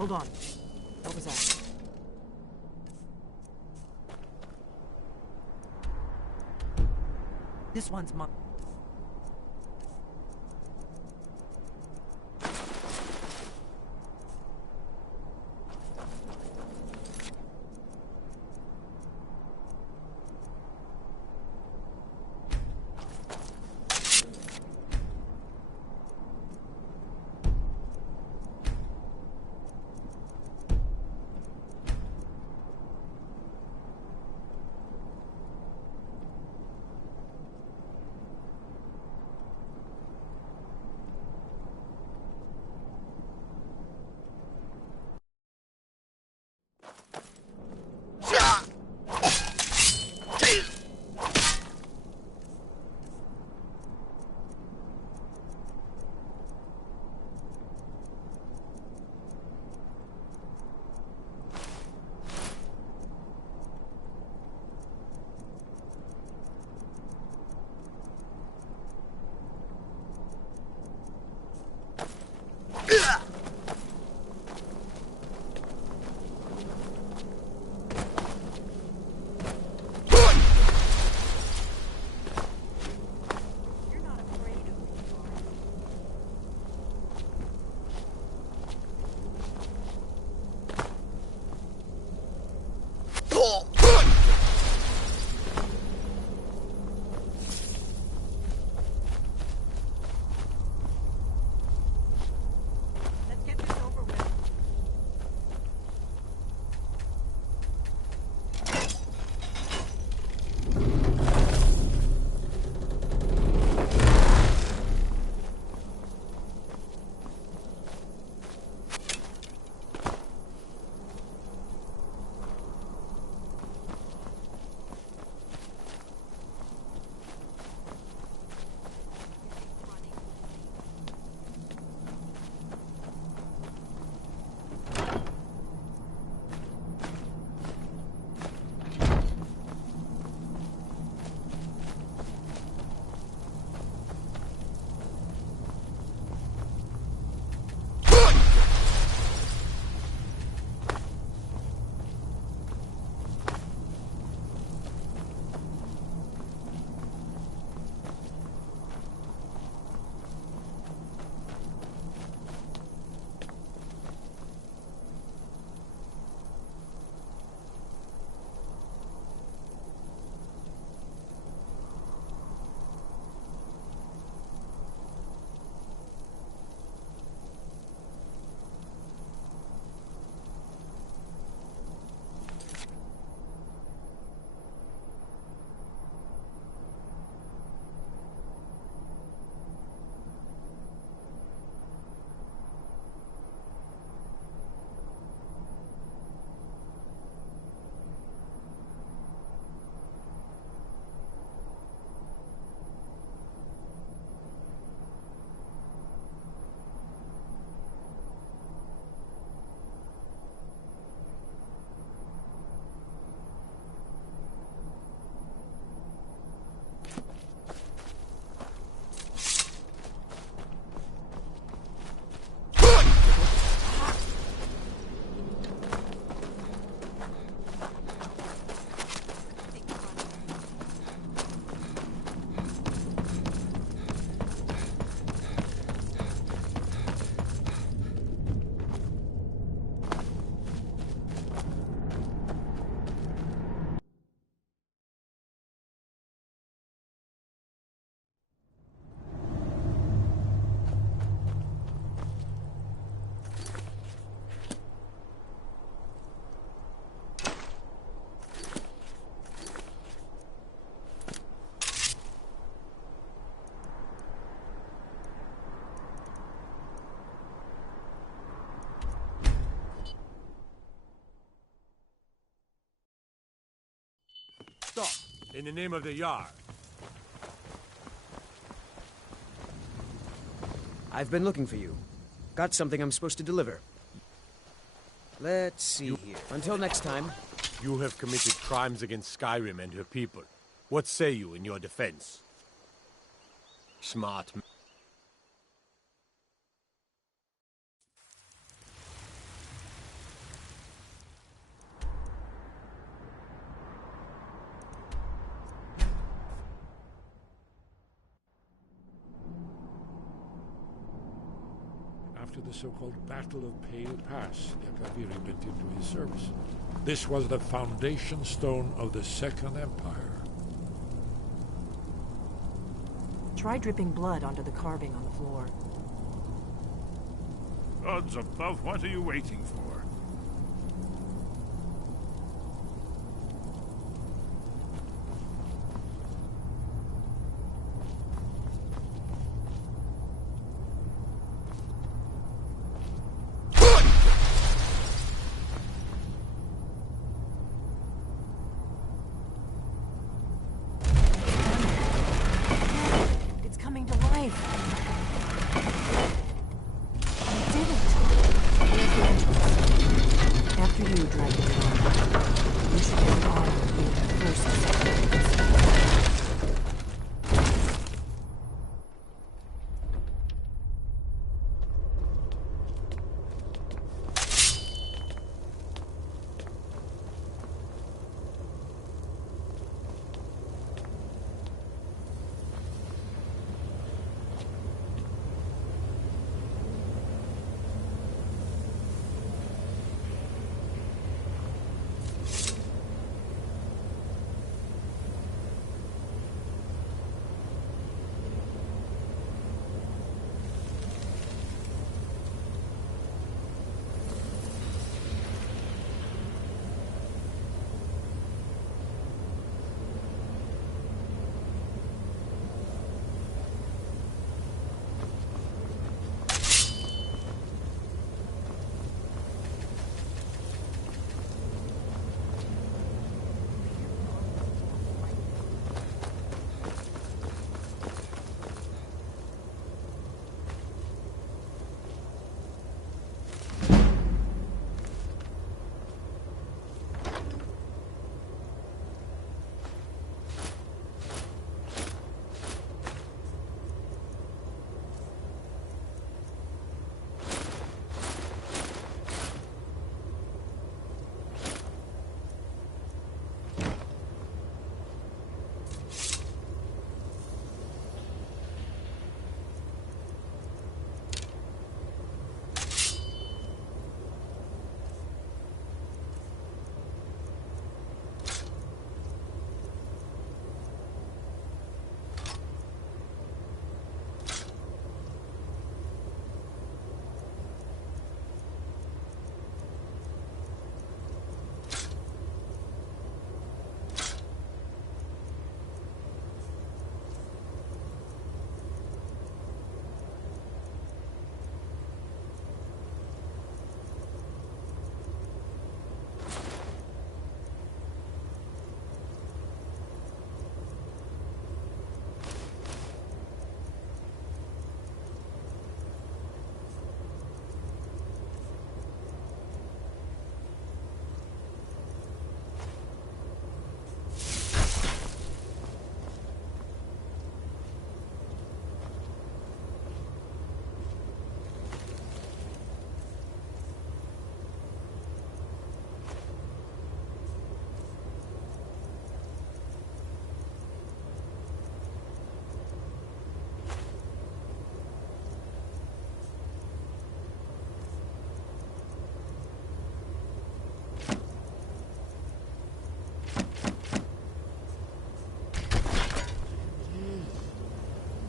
Hold on. What was that? This one's mine. Stop! In the name of the Yar. I've been looking for you. Got something I'm supposed to deliver. Let's see here. Until next time. You have committed crimes against Skyrim and her people. What say you in your defense? Smart. to the so-called Battle of Pale Pass Yakaviri went into his service. This was the foundation stone of the Second Empire. Try dripping blood onto the carving on the floor. Gods above, what are you waiting for?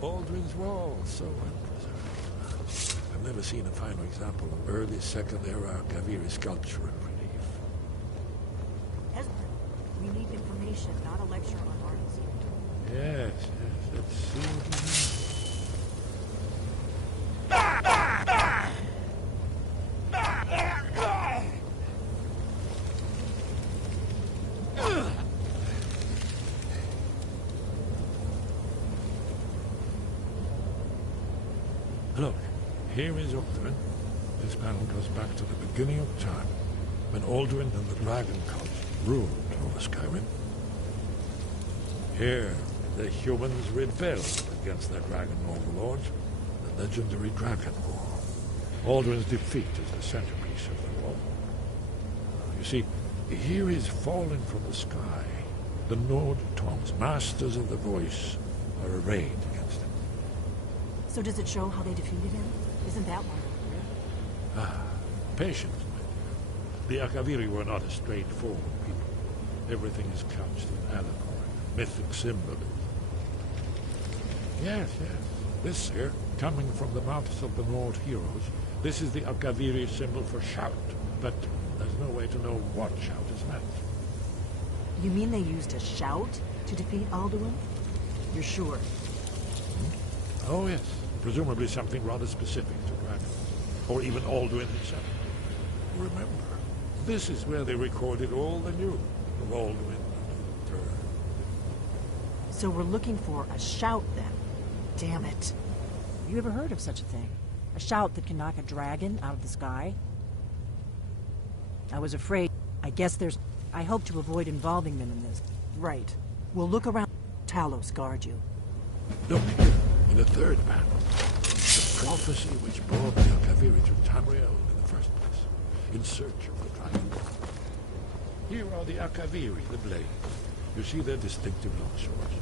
Aldrin's Wall, so well-preserved. I've never seen a finer example of early Second Era Kaviri sculpture and relief. Esbern, we need information, not a lecture on arts. Yes, let's see what we have. Look, here is Aldrin. This panel goes back to the beginning of time, when Aldrin and the Dragon Cult ruled over Skyrim. Here, the humans rebelled against their dragon overlords, the legendary Dragon War. Aldrin's defeat is the centerpiece of the war. You see, here is fallen from the sky. The Nord Tongs, masters of the voice, are arrayed against him. So does it show how they defeated him? Isn't that why we're here? Patience, my dear. The Akaviri were not a straightforward people. Everything is couched in allegory, mythic symbolism. Yes, yes. This here, coming from the mouths of the Nord heroes, this is the Akaviri symbol for shout. But there's no way to know what shout is meant. You mean they used a shout to defeat Alduin? You're sure? Oh, yes. Presumably something rather specific to dragons. Or even Alduin himself. Remember, this is where they recorded all the news of Alduin and the Third. So we're looking for a shout then. Damn it. You ever heard of such a thing? A shout that can knock a dragon out of the sky? I was afraid. I guess there's... I hope to avoid involving them in this. Right. We'll look around. Talos guard you. Look, in the third panel, the prophecy which brought the Akaviri to Tamriel in the first place, in search of the dragon. Here are the Akaviri, the blades. You see their distinctive long swords.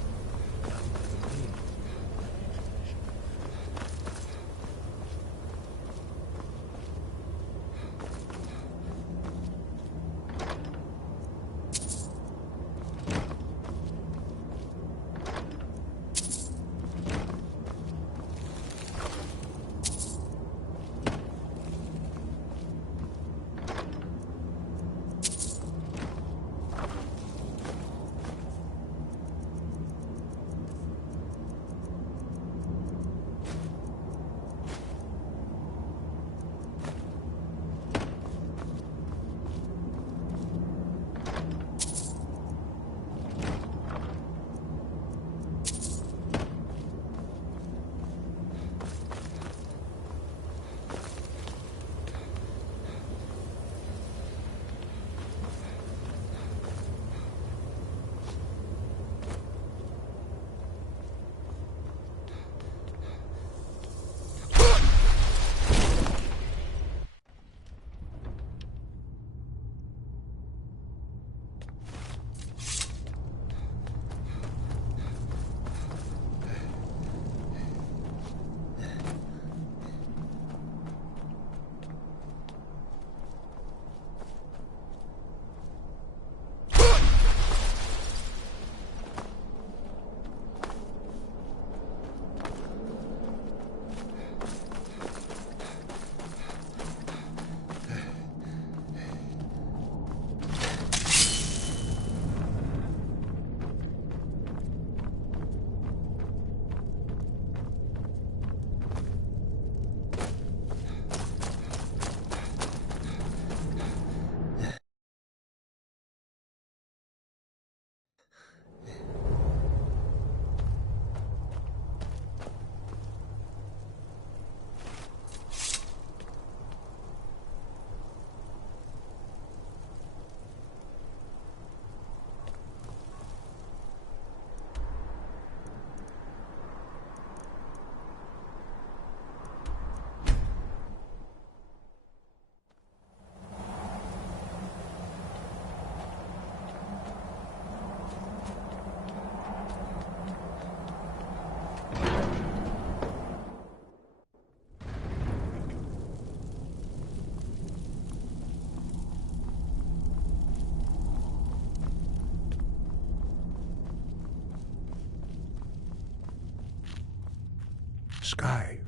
Sky.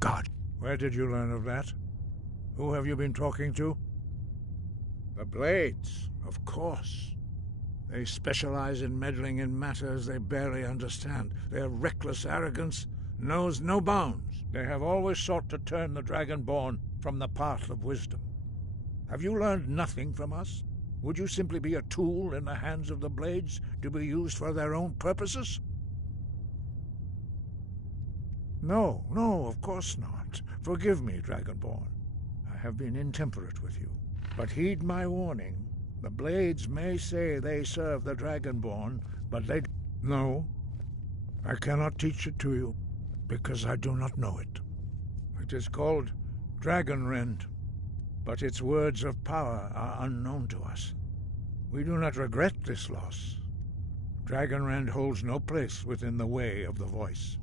God. Where did you learn of that? Who have you been talking to? The Blades, of course. They specialize in meddling in matters they barely understand. Their reckless arrogance knows no bounds. They have always sought to turn the Dragonborn from the path of wisdom. Have you learned nothing from us? Would you simply be a tool in the hands of the Blades to be used for their own purposes? No, of course not. Forgive me, Dragonborn. I have been intemperate with you. But heed my warning. The Blades may say they serve the Dragonborn, but they... No, I cannot teach it to you, because I do not know it. It is called Dragonrend, but its words of power are unknown to us. We do not regret this loss. Dragonrend holds no place within the way of the voice.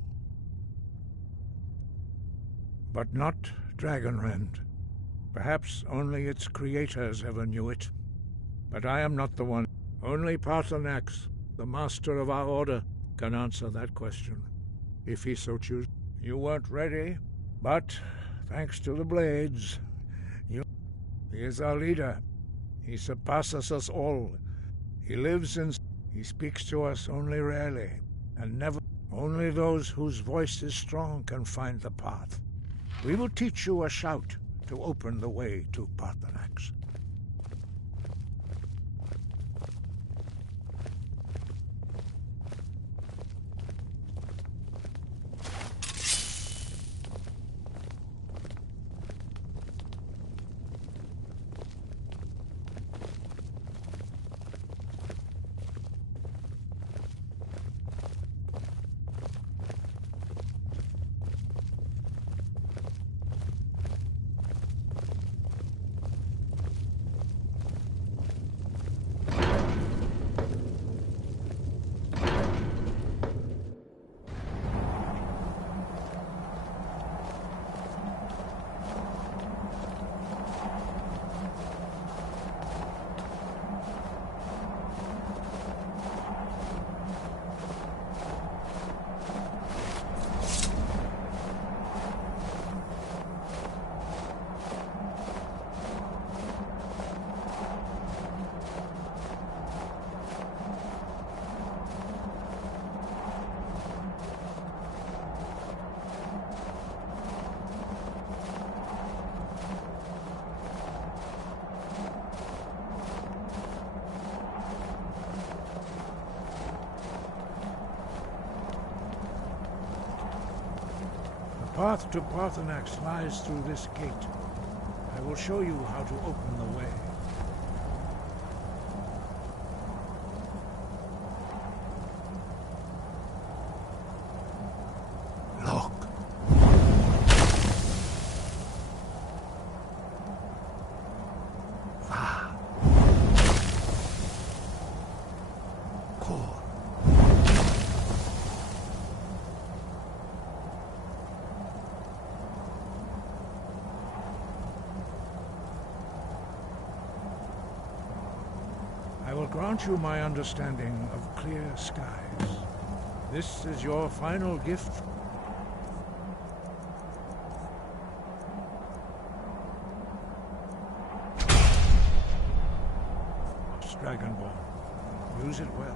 But not Dragonrend. Perhaps only its creators ever knew it. But I am not the one. Only Parthenax, the master of our order, can answer that question, if he so chooses. You weren't ready, but thanks to the Blades, he is our leader. He surpasses us all. He lives in... He speaks to us only rarely, and never... Only those whose voice is strong can find the path. We will teach you a shout to open the way to Parthenax. The path to Parthenax lies through this gate. I will show you how to open the way. Look. Ah. Core. I will grant you my understanding of clear skies. This is your final gift. Dragonborn. Use it well.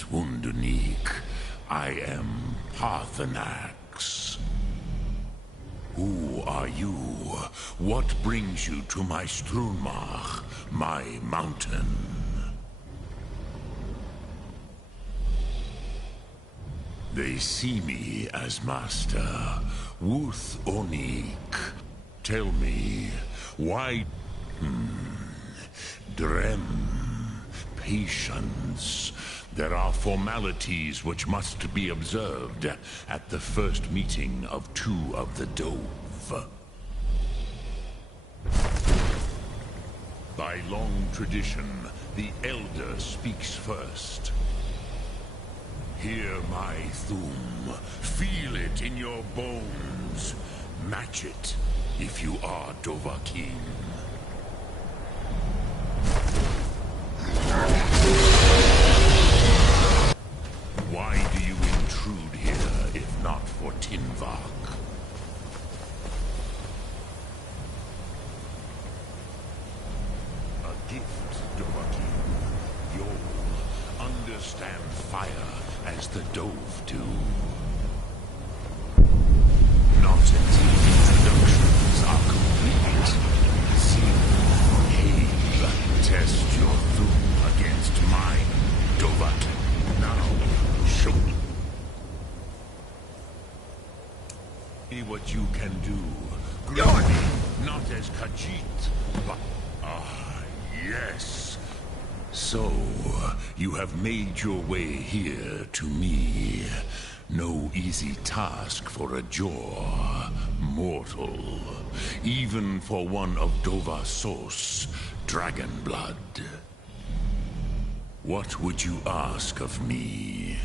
Greetings, Wunderneek. I am Parthenax. Who are you? What brings you to my Strunmach, my mountain? They see me as master, Wuth Onik. Tell me, why... Drem. Patience. There are formalities which must be observed at the first meeting of two of the Dove. By long tradition, the Elder speaks first. Hear my Thum. Feel it in your bones. Match it if you are Dovahkiin. Why do you intrude here, if not for Tinvak? A gift, Dovahkiin. You'll understand fire as the Dove do. Not until introductions are complete. See, Hail, test your Thum against mine, Dovahkiin. Now, show me what you can do. Greet me, not as Khajiit, but... yes. So, you have made your way here to me. No easy task for a Jor, mortal. Even for one of Dovahsos, dragon blood. What would you ask of me?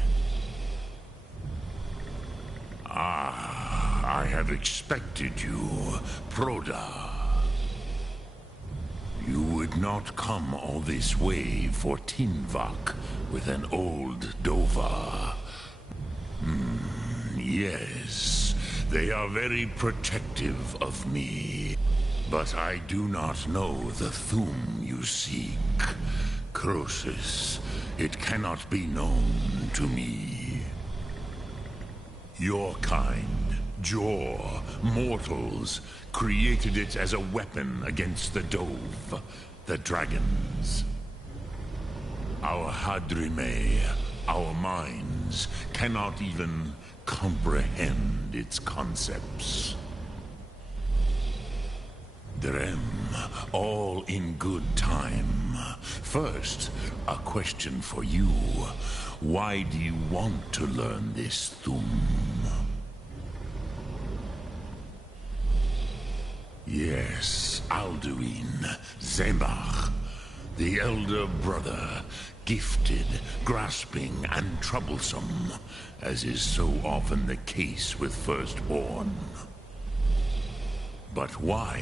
I have expected you, Proda. You would not come all this way for Tinvak with an old Dova. Yes, they are very protective of me. But I do not know the Thum you seek. Croesus, it cannot be known to me. Your kind, Jor, mortals, created it as a weapon against the Dove, the dragons. Our Hadrime, our minds, cannot even comprehend its concepts. Drem, all in good time. First, a question for you. Why do you want to learn this Thum? Yes, Alduin, Zemach, the elder brother, gifted, grasping, and troublesome, as is so often the case with firstborn. But why?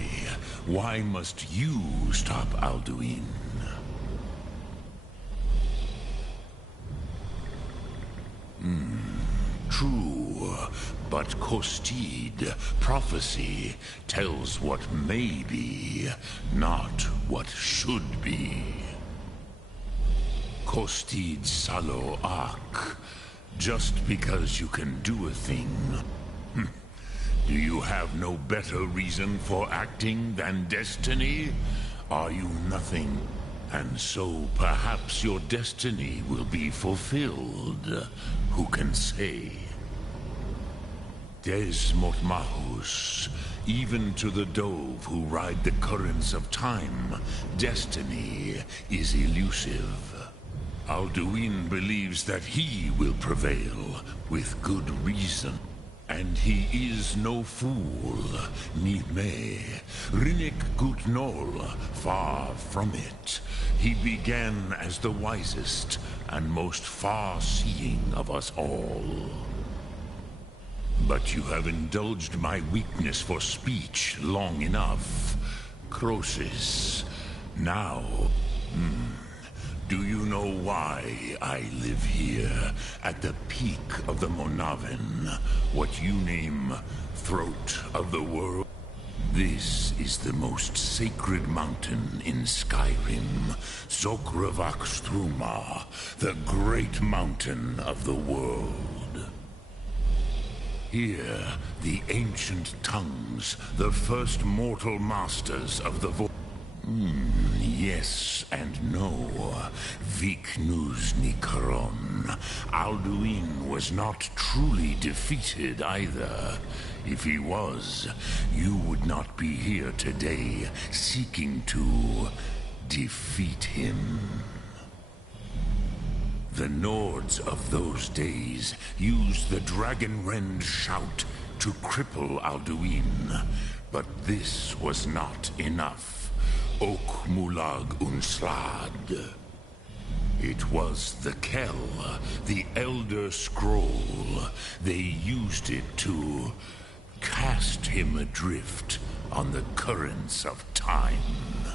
Why must you stop Alduin? True, but Kostid, prophecy, tells what may be, not what should be. Kostid Salo Ak, just because you can do a thing. Do you have no better reason for acting than destiny? Are you nothing? And so perhaps your destiny will be fulfilled. Who can say? Des Motmahus, even to the Dove who ride the currents of time, destiny is elusive. Alduin believes that he will prevail, with good reason. And he is no fool, Nidme. Rinnik Gutnol, far from it. He began as the wisest and most far-seeing of us all. But you have indulged my weakness for speech long enough. Croesus, now... Do you know why I live here, at the peak of the Monavin, what you name Throat of the World? This is the most sacred mountain in Skyrim, Zokravakstruma, the great mountain of the world. Here, the ancient tongues, the first mortal masters of the yes and no. Viknus Nikaron. Alduin was not truly defeated either. If he was, you would not be here today seeking to defeat him. The Nords of those days used the Dragonrend shout to cripple Alduin, but this was not enough. Ok Mulag Unslad. It was the Kell, the Elder Scroll. They used it to cast him adrift on the currents of time.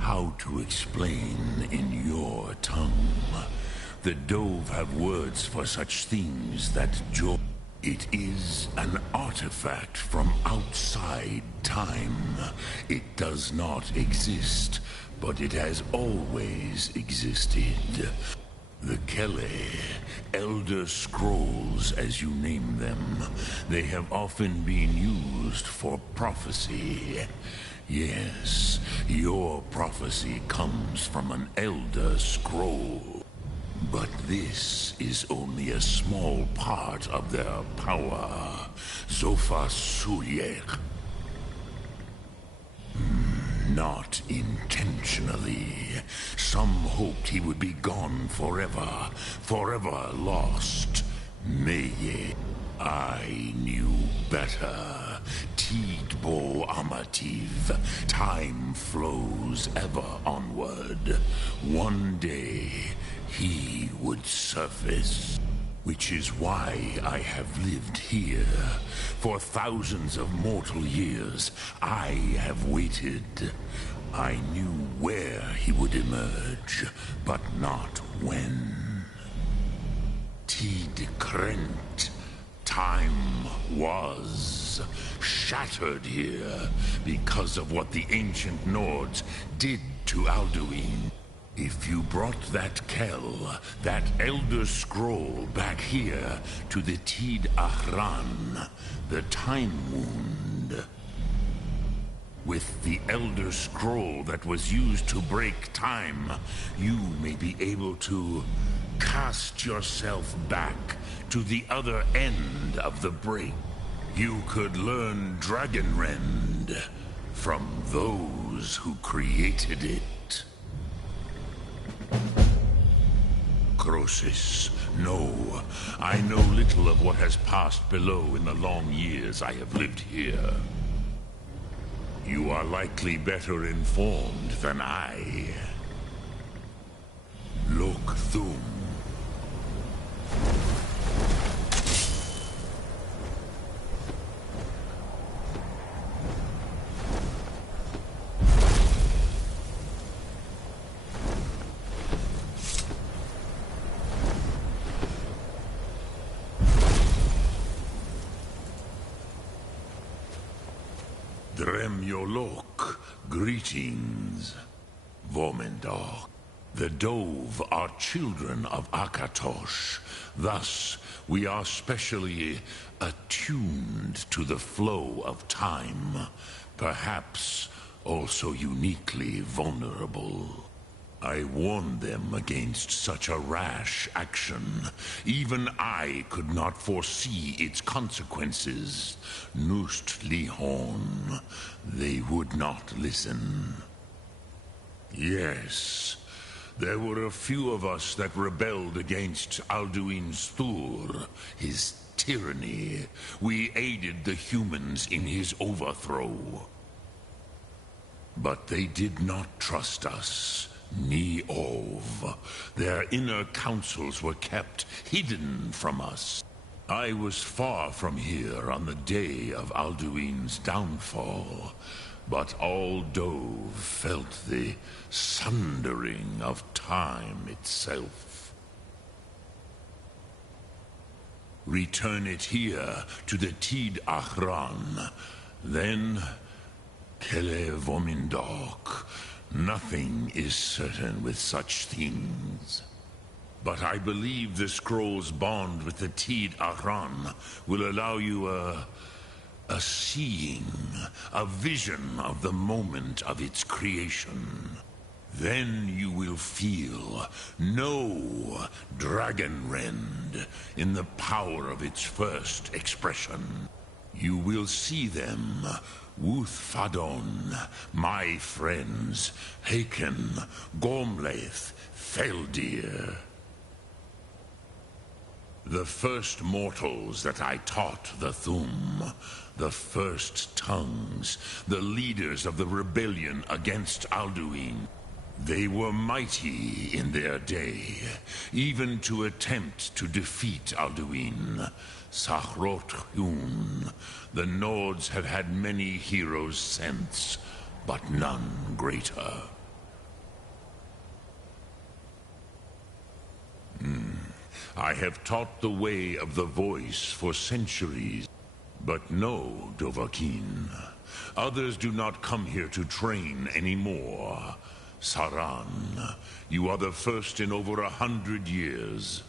How to explain in your tongue? The Dove have words for such things that It is an artifact from outside time. It does not exist, but it has always existed. The Kelle, Elder Scrolls as you name them, they have often been used for prophecy. Yes, your prophecy comes from an Elder Scroll. But this is only a small part of their power. Zofa Suyek. Not intentionally. Some hoped he would be gone forever. Forever lost. Meye. I knew better. Tidbo Amativ. Time flows ever onward. One day, he would surface. Which is why I have lived here. For thousands of mortal years, I have waited. I knew where he would emerge, but not when. Tid Krent. Time was shattered here because of what the ancient Nords did to Alduin. If you brought that Kell, that Elder Scroll back here to the Tid Ahran, the Time Wound, with the Elder Scroll that was used to break time, you may be able to cast yourself back to the other end of the break. You could learn Dragonrend from those who created it. Crosis, no. I know little of what has passed below in the long years I have lived here. You are likely better informed than I. Lok Thum. Dremyolok, greetings. Vomendok. The Dove are children of Akatosh. Thus, we are specially attuned to the flow of time. Perhaps also uniquely vulnerable. I warned them against such a rash action. Even I could not foresee its consequences. Nust Lihon, they would not listen. Yes, there were a few of us that rebelled against Alduin Stur, his tyranny. We aided the humans in his overthrow. But they did not trust us. Ni-Ov. Their inner councils were kept hidden from us. I was far from here on the day of Alduin's downfall, but all Dove felt the sundering of time itself. Return it here to the Tid Achran. Then, Kele Vomindok. Nothing is certain with such things. But I believe the scroll's bond with the Tid Achran will allow you a seeing, a vision of the moment of its creation. Then you will feel, know Dragonrend in the power of its first expression. You will see them, Wuthfadon, my friends, Haken, Gormlaith, Feldir. The first mortals that I taught the Thum, the first tongues, the leaders of the rebellion against Alduin. They were mighty in their day, even to attempt to defeat Alduin. Sahrot Hun, the Nords have had many heroes since, but none greater. I have taught the way of the voice for centuries. But no, Dovahkiin. Others do not come here to train anymore. Saran, you are the first in over 100 years.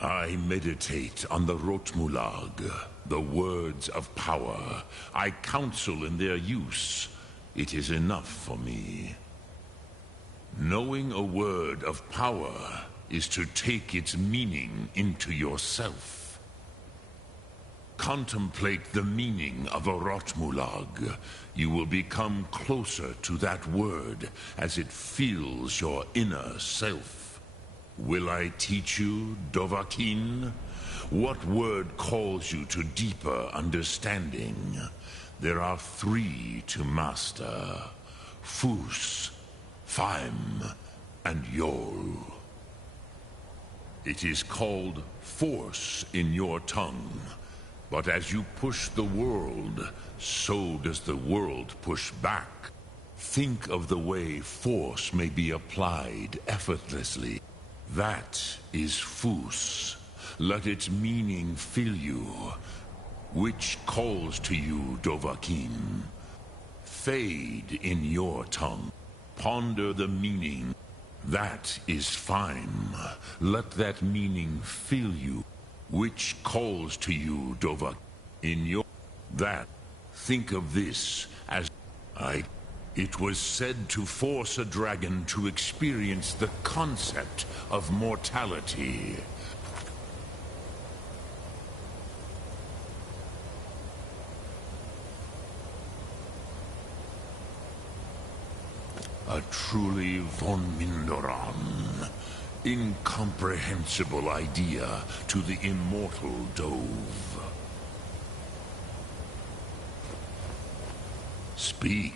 I meditate on the Rotmulag, the words of power. I counsel in their use. It is enough for me. Knowing a word of power is to take its meaning into yourself. Contemplate the meaning of a Rotmulag. You will become closer to that word as it fills your inner self. Will I teach you, Dovahkiin? What word calls you to deeper understanding? There are 3 to master: Fus, Faim, and Yol. It is called force in your tongue. But as you push the world, so does the world push back. Think of the way force may be applied effortlessly. That is Fus. Let its meaning fill you. Which calls to you, Dovahkiin? Fade in your tongue. Ponder the meaning. That is Faim. Let that meaning fill you. Which calls to you, Dovahkiin? In your... that. Think of this as... It was said to force a dragon to experience the concept of mortality. A truly von Mindoran, incomprehensible idea to the immortal Dove. Speak.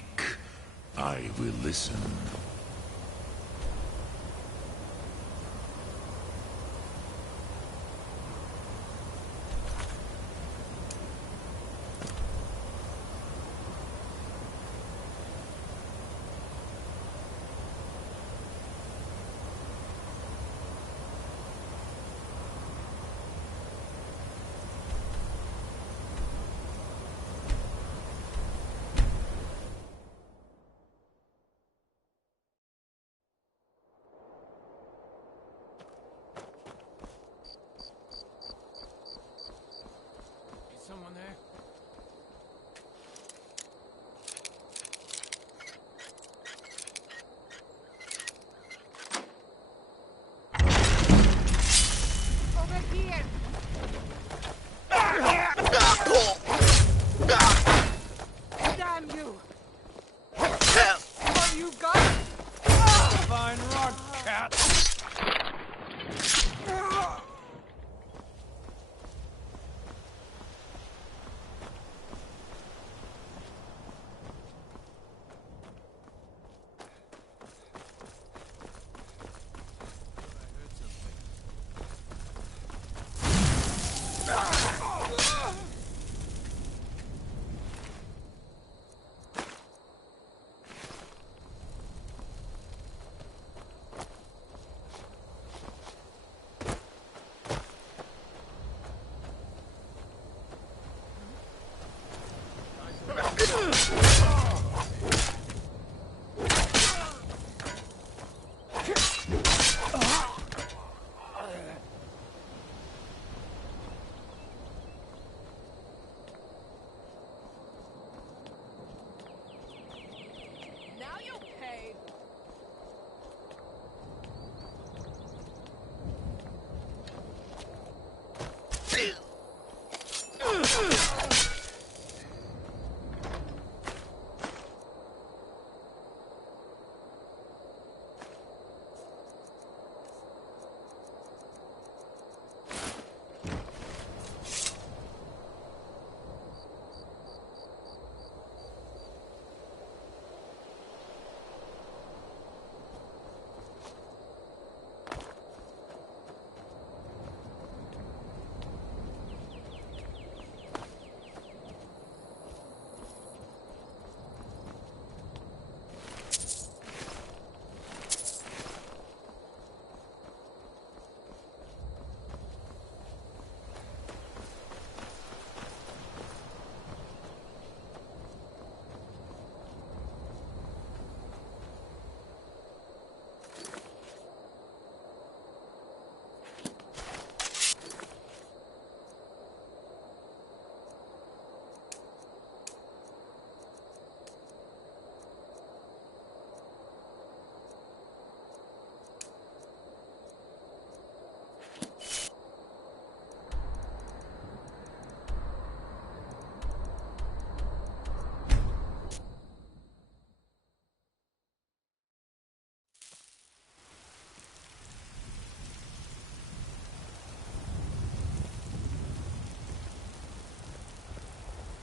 I will listen.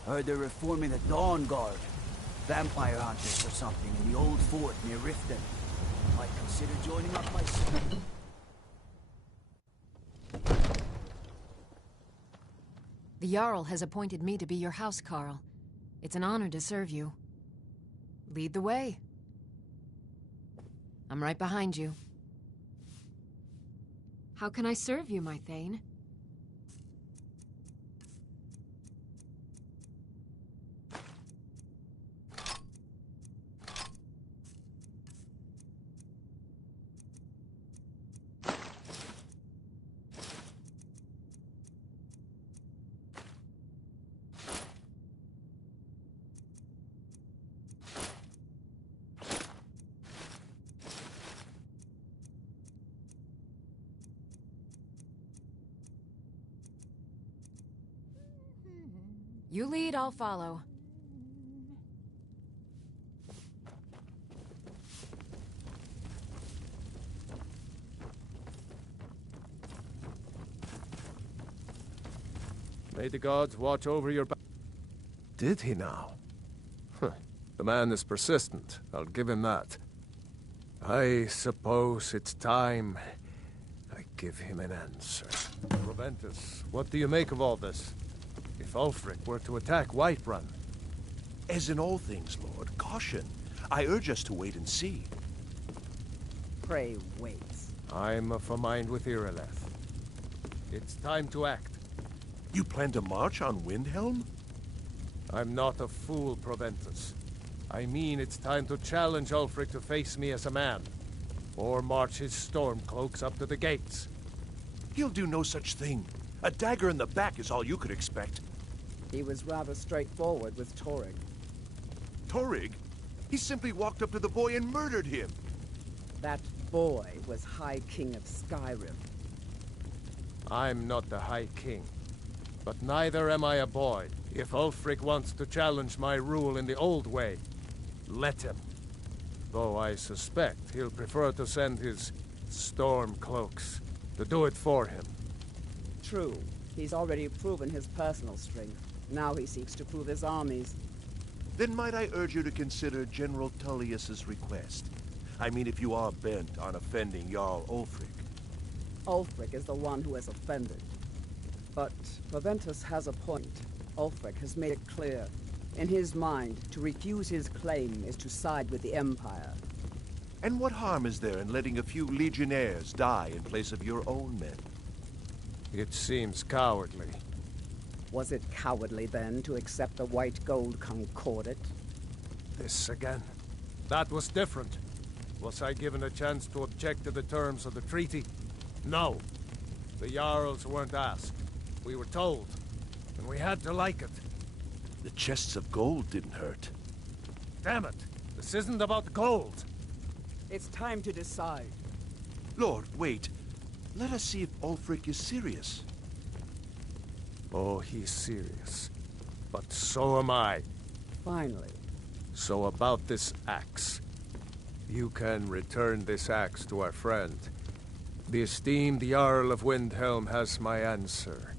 Heard they're reforming the Dawn Guard. Vampire hunters or something in the old fort near Riften. Might consider joining up myself. The Jarl has appointed me to be your housecarl. It's an honor to serve you. Lead the way. I'm right behind you. How can I serve you, my Thane? You lead, I'll follow. May the gods watch over your back. Did he now? The man is persistent, I'll give him that. I suppose it's time I give him an answer. Proventus, what do you make of all this? If Ulfric were to attack Whiterun... As in all things, Lord, caution. I urge us to wait and see. Pray wait. I'm of a mind with Irileth. It's time to act. You plan to march on Windhelm? I'm not a fool, Proventus. I mean it's time to challenge Ulfric to face me as a man. Or march his stormcloaks up to the gates. He'll do no such thing. A dagger in the back is all you could expect. He was rather straightforward with Torrig. Torrig? He simply walked up to the boy and murdered him. That boy was High King of Skyrim. I'm not the High King. But neither am I a boy. If Ulfric wants to challenge my rule in the old way, let him. Though I suspect he'll prefer to send his stormcloaks to do it for him. True. He's already proven his personal strength. Now he seeks to prove his armies. Then might I urge you to consider General Tullius's request? I mean, if you are bent on offending Jarl Ulfric. Ulfric is the one who has offended. But Proventus has a point. Ulfric has made it clear. In his mind, to refuse his claim is to side with the Empire. And what harm is there in letting a few legionnaires die in place of your own men? It seems cowardly. Was it cowardly, then, to accept the white gold concordat? This again? That was different. Was I given a chance to object to the terms of the treaty? No. The Jarls weren't asked. We were told. And we had to like it. The chests of gold didn't hurt. Damn it! This isn't about gold! It's time to decide. Lord, wait. Let us see if Ulfric is serious. Oh, he's serious. But so am I. Finally. So about this axe. You can return this axe to our friend. The esteemed Jarl of Windhelm has my answer.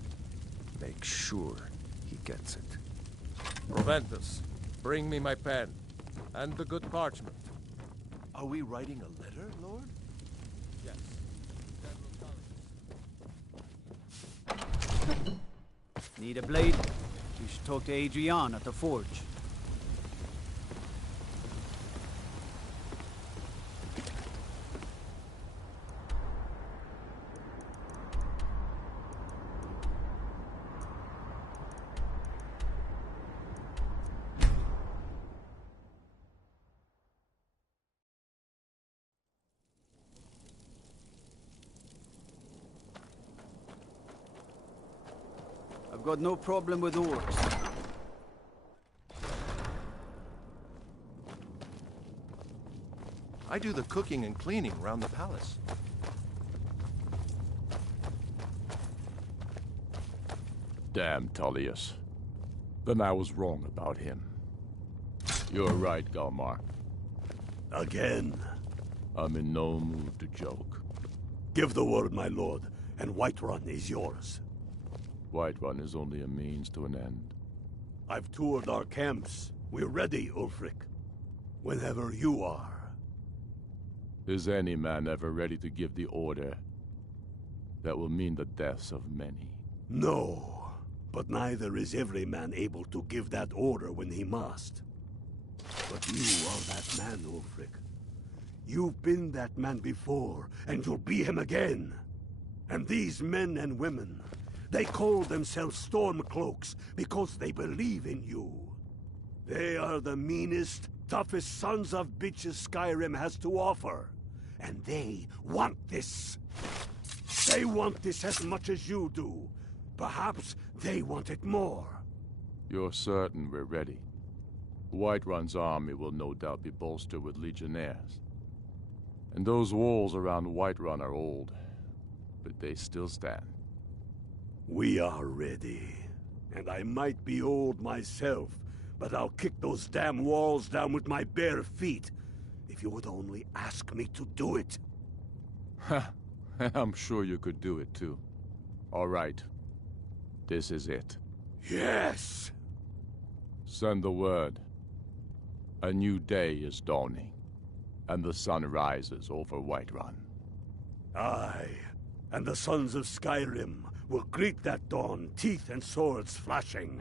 Make sure he gets it. Proventus, bring me my pen. And the good parchment. Are we writing a letter, Lord? Yes. Need a blade? You should talk to Adrian at the forge. I've got no problem with orcs. I do the cooking and cleaning around the palace. Damn Tullius. Then I was wrong about him. You're right, Galmar. Again. I'm in no mood to joke. Give the word, my lord, and Whiterun is yours. Whiterun is only a means to an end. I've toured our camps. We're ready, Ulfric. Whenever you are. Is any man ever ready to give the order that will mean the deaths of many? No, but neither is every man able to give that order when he must. But you are that man, Ulfric. You've been that man before, and you'll be him again. And these men and women, they call themselves Stormcloaks because they believe in you. They are the meanest, toughest sons of bitches Skyrim has to offer. And they want this. They want this as much as you do. Perhaps they want it more. You're certain we're ready? Whiterun's army will no doubt be bolstered with legionnaires. And those walls around Whiterun are old, but they still stand. We are ready. And I might be old myself, but I'll kick those damn walls down with my bare feet, if you would only ask me to do it. Ha! I'm sure you could do it too. All right. This is it. Yes! Send the word. A new day is dawning, and the sun rises over Whiterun. Aye, and the sons of Skyrim will greet that dawn, teeth and swords flashing.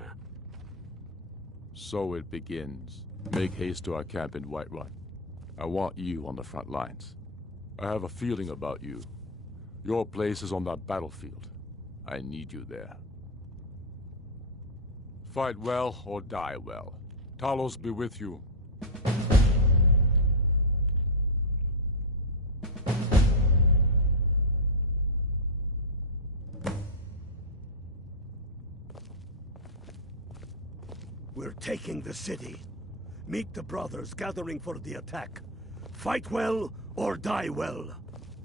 So it begins. Make haste to our camp in Whiterun. I want you on the front lines. I have a feeling about you. Your place is on that battlefield. I need you there. Fight well or die well. Talos be with you. We're taking the city. Meet the brothers gathering for the attack. Fight well or die well.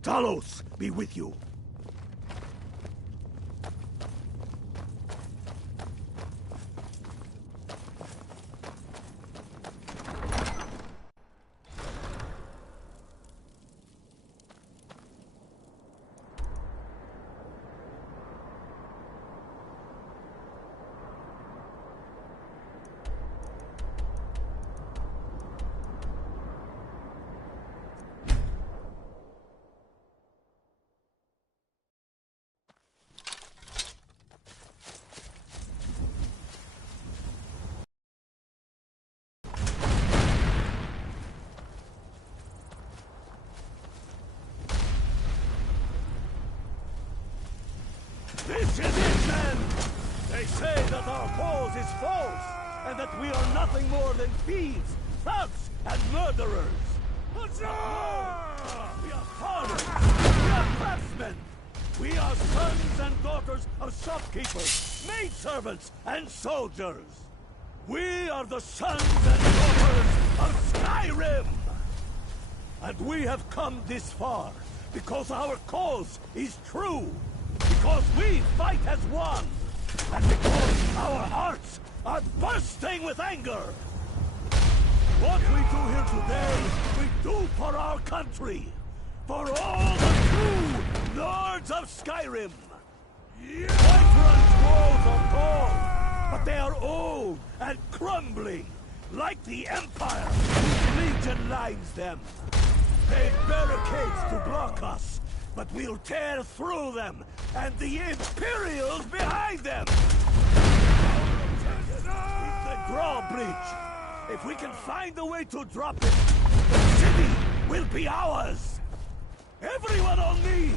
Talos be with you. This is it, then! They say that our cause is false, and that we are nothing more than thieves, thugs, and murderers! Huzzah! We are farmers! We are craftsmen! We are sons and daughters of shopkeepers, maidservants, and soldiers! We are the sons and daughters of Skyrim! And we have come this far because our cause is true! Because we fight as one! And because our hearts are bursting with anger! What we do here today, we do for our country! For all the true lords of Skyrim! Whiterun's walls are tall, but they are old and crumbling, like the Empire whose legion lines them. They've barricades to block us, but we'll tear through them, and the Imperials behind them! It's the drawbridge. If we can find a way to drop it, the city will be ours! Everyone on me!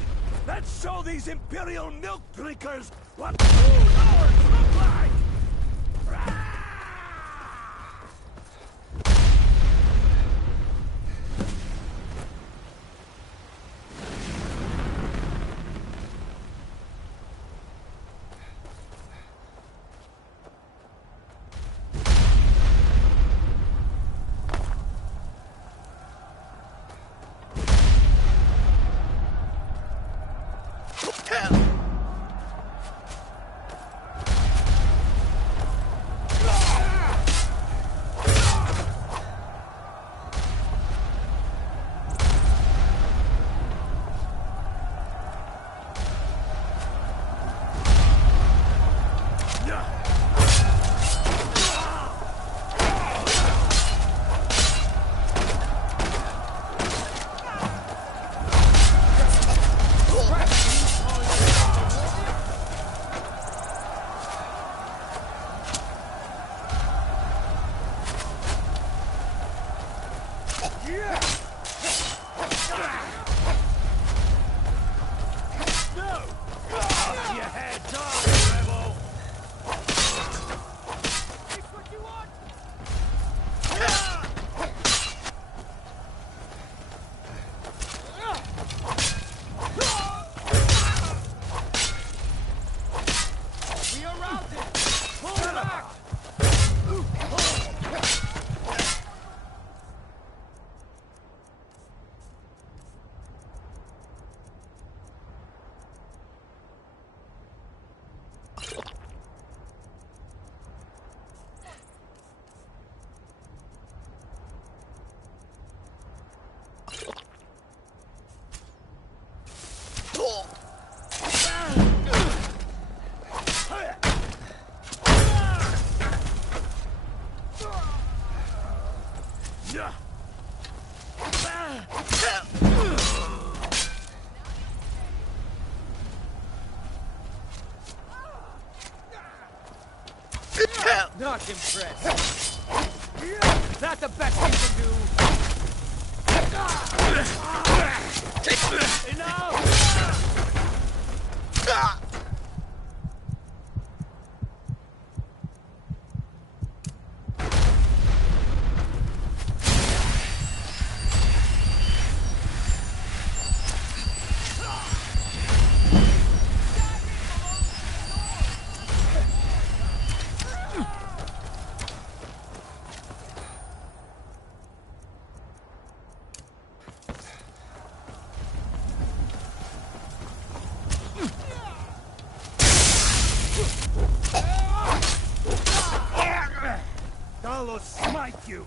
Let's show these Imperial milk drinkers what true lords look like! Not impressed. Is that the best you can do? Enough! I'll smite you!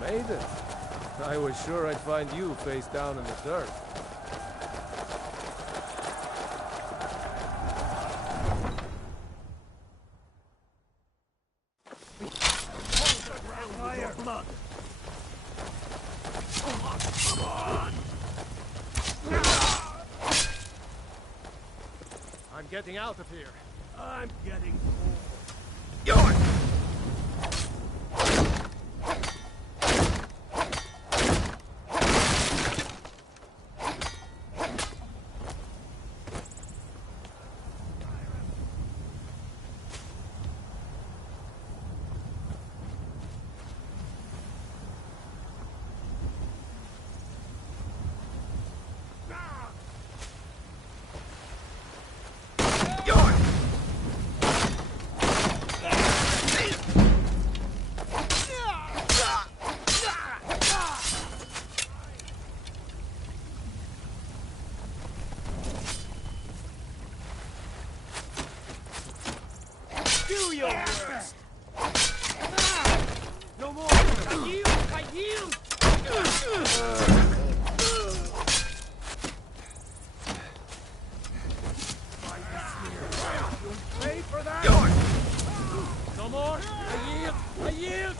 Made it. I was sure I'd find you face down in the dirt. Fire blood! Come on! I'm getting out of here. I'm getting Do your worst! No more! I yield! I yield! Pay for that! No more! I yield! I yield!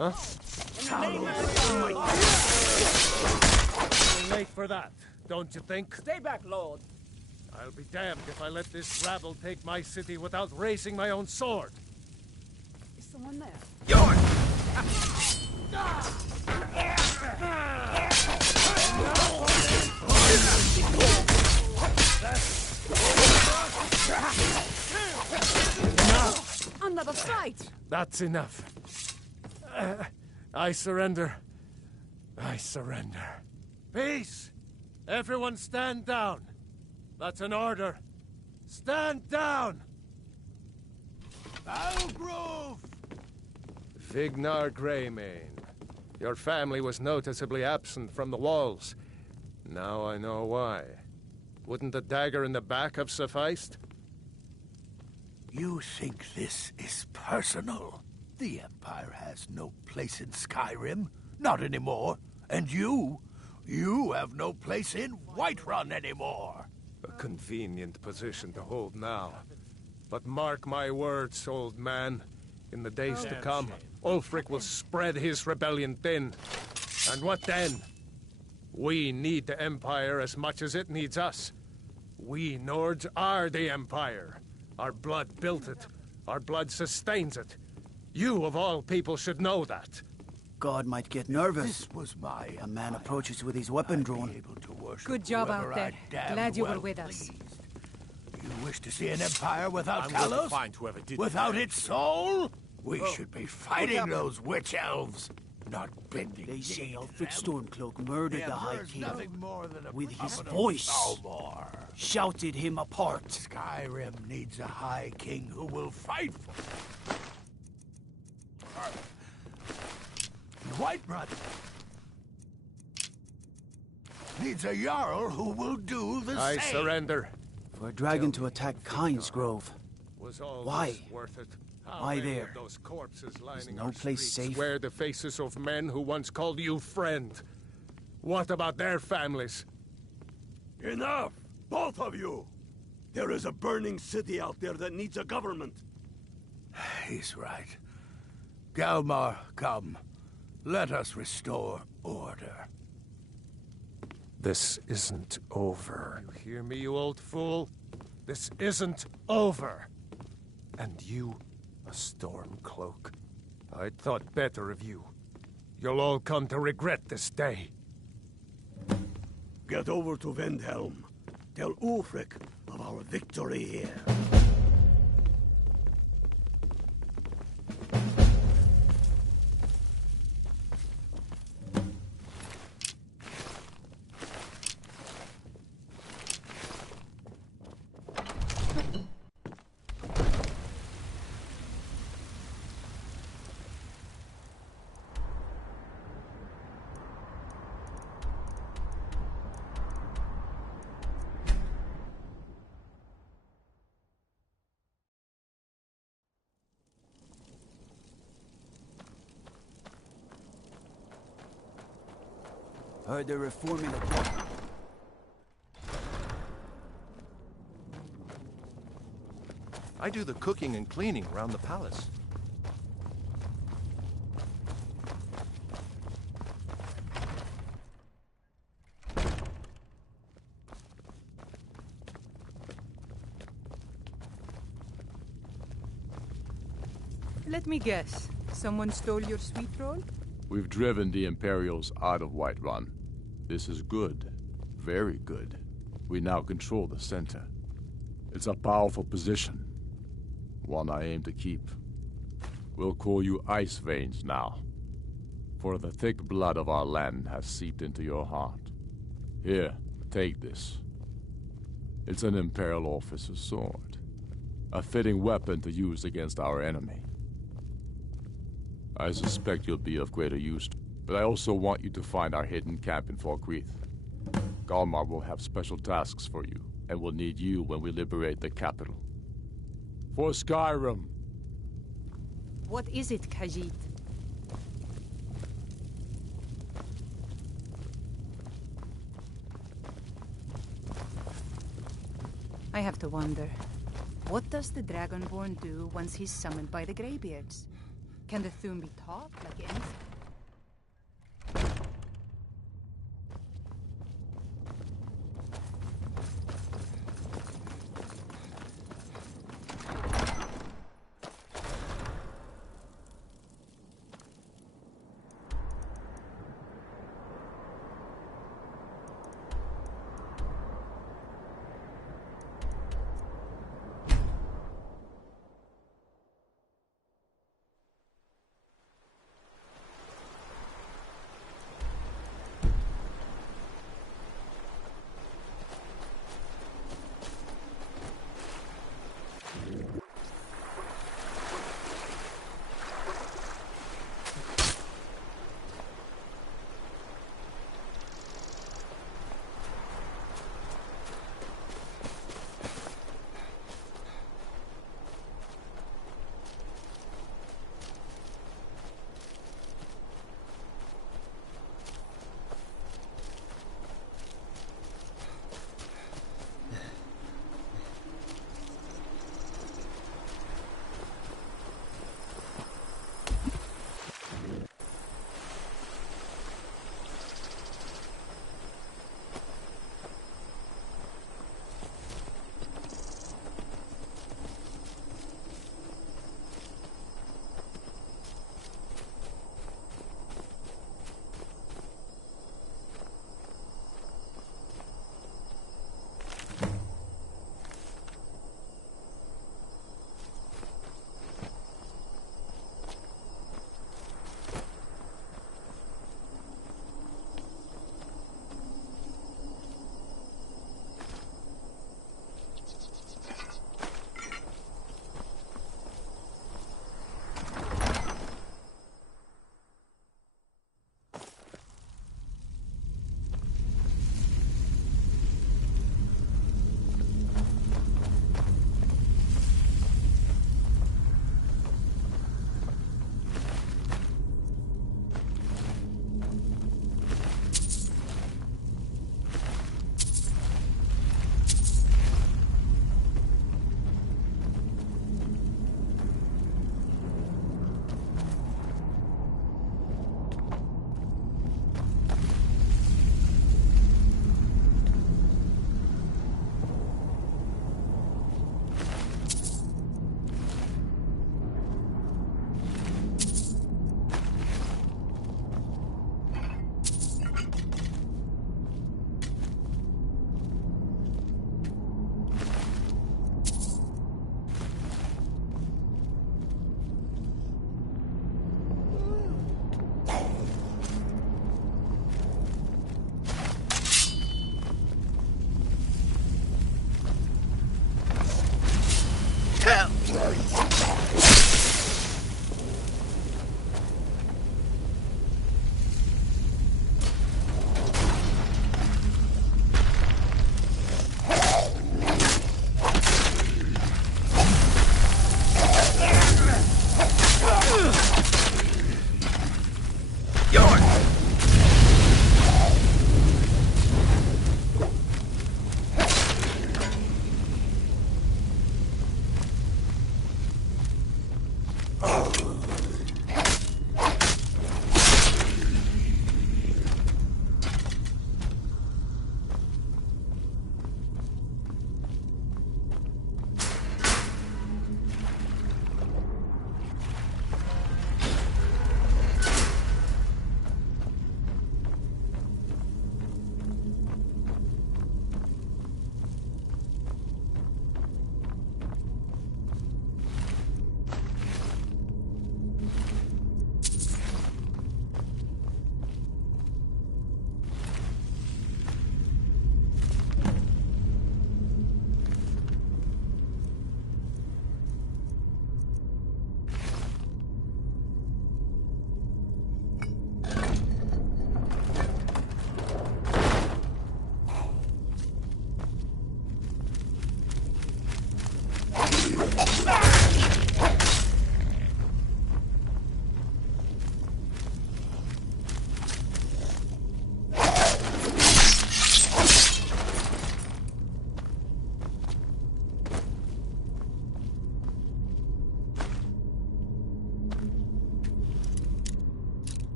Huh? Too late for that, don't you think? Stay back, Lord. I'll be damned if I let this rabble take my city without raising my own sword. Is someone there? Yours! That's enough. I surrender. I surrender. Peace! Everyone stand down. That's an order. Stand down! Algrove! Vignar Greymane. Your family was noticeably absent from the walls. Now I know why. Wouldn't the dagger in the back have sufficed? You think this is personal? The Empire has no place in Skyrim. Not anymore. And you have no place in Whiterun anymore. A convenient position to hold now. But mark my words, old man. In the days to come, Ulfric will spread his rebellion thin. And what then? We need the Empire as much as it needs us. We Nords are the Empire. Our blood built it. Our blood sustains it. You, of all people, should know that. God might get nervous. This was my A man approaches with his weapon drawn. Good job out there. Glad you were with us. You wish to see an empire without I'm going to Kalos? find whoever did Without that. its soul? We should be fighting those witch elves, not bending. They say knee to Ulfric them. Stormcloak murdered the High Emperor's King. nothing more than a With his puppet of voice. Balmor. Shouted him apart. Skyrim needs a High King who will fight for it. Whiterun needs a Jarl who will do the I same. surrender. For a dragon to attack Kynes Grove. Was all Why? this worth it? How Why many there? of those corpses lining no our place streets safe? wear the faces of men who once called you friend? What about their families? Enough! Both of you! There is a burning city out there that needs a government. He's right. Galmar, come. Let us restore order. This isn't over. You hear me, you old fool? This isn't over. And you, a Stormcloak. I'd thought better of you. You'll all come to regret this day. Get over to Windhelm. Tell Ulfric of our victory here. Heard they're reforming the court. I do the cooking and cleaning around the palace. Let me guess. Someone stole your sweet roll? We've driven the Imperials out of Whiterun. This is good. Very good. We now control the center. It's a powerful position. One I aim to keep. We'll call you Ice Veins now. For the thick blood of our land has seeped into your heart. Here, take this. It's an Imperial officer's sword. A fitting weapon to use against our enemy. I suspect you'll be of greater use, but I also want you to find our hidden camp in Falkreath. Galmar will have special tasks for you, and will need you when we liberate the capital. For Skyrim! What is it, Khajiit? I have to wonder. What does the Dragonborn do once he's summoned by the Greybeards? Can the Thu'um be taught like anything?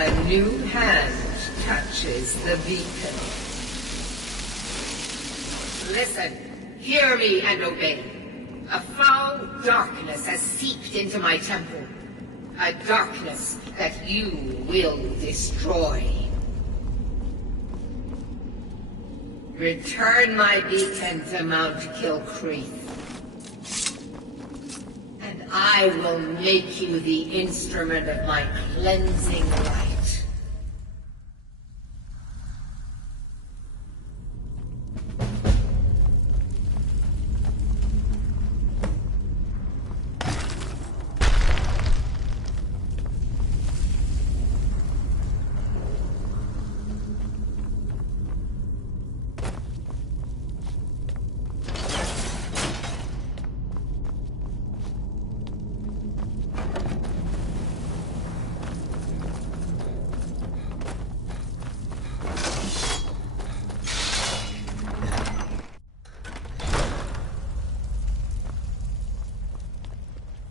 A new hand touches the beacon. Listen, hear me and obey. A foul darkness has seeped into my temple. A darkness that you will destroy. Return my beacon to Mount Kilcreath. And I will make you the instrument of my cleansing light.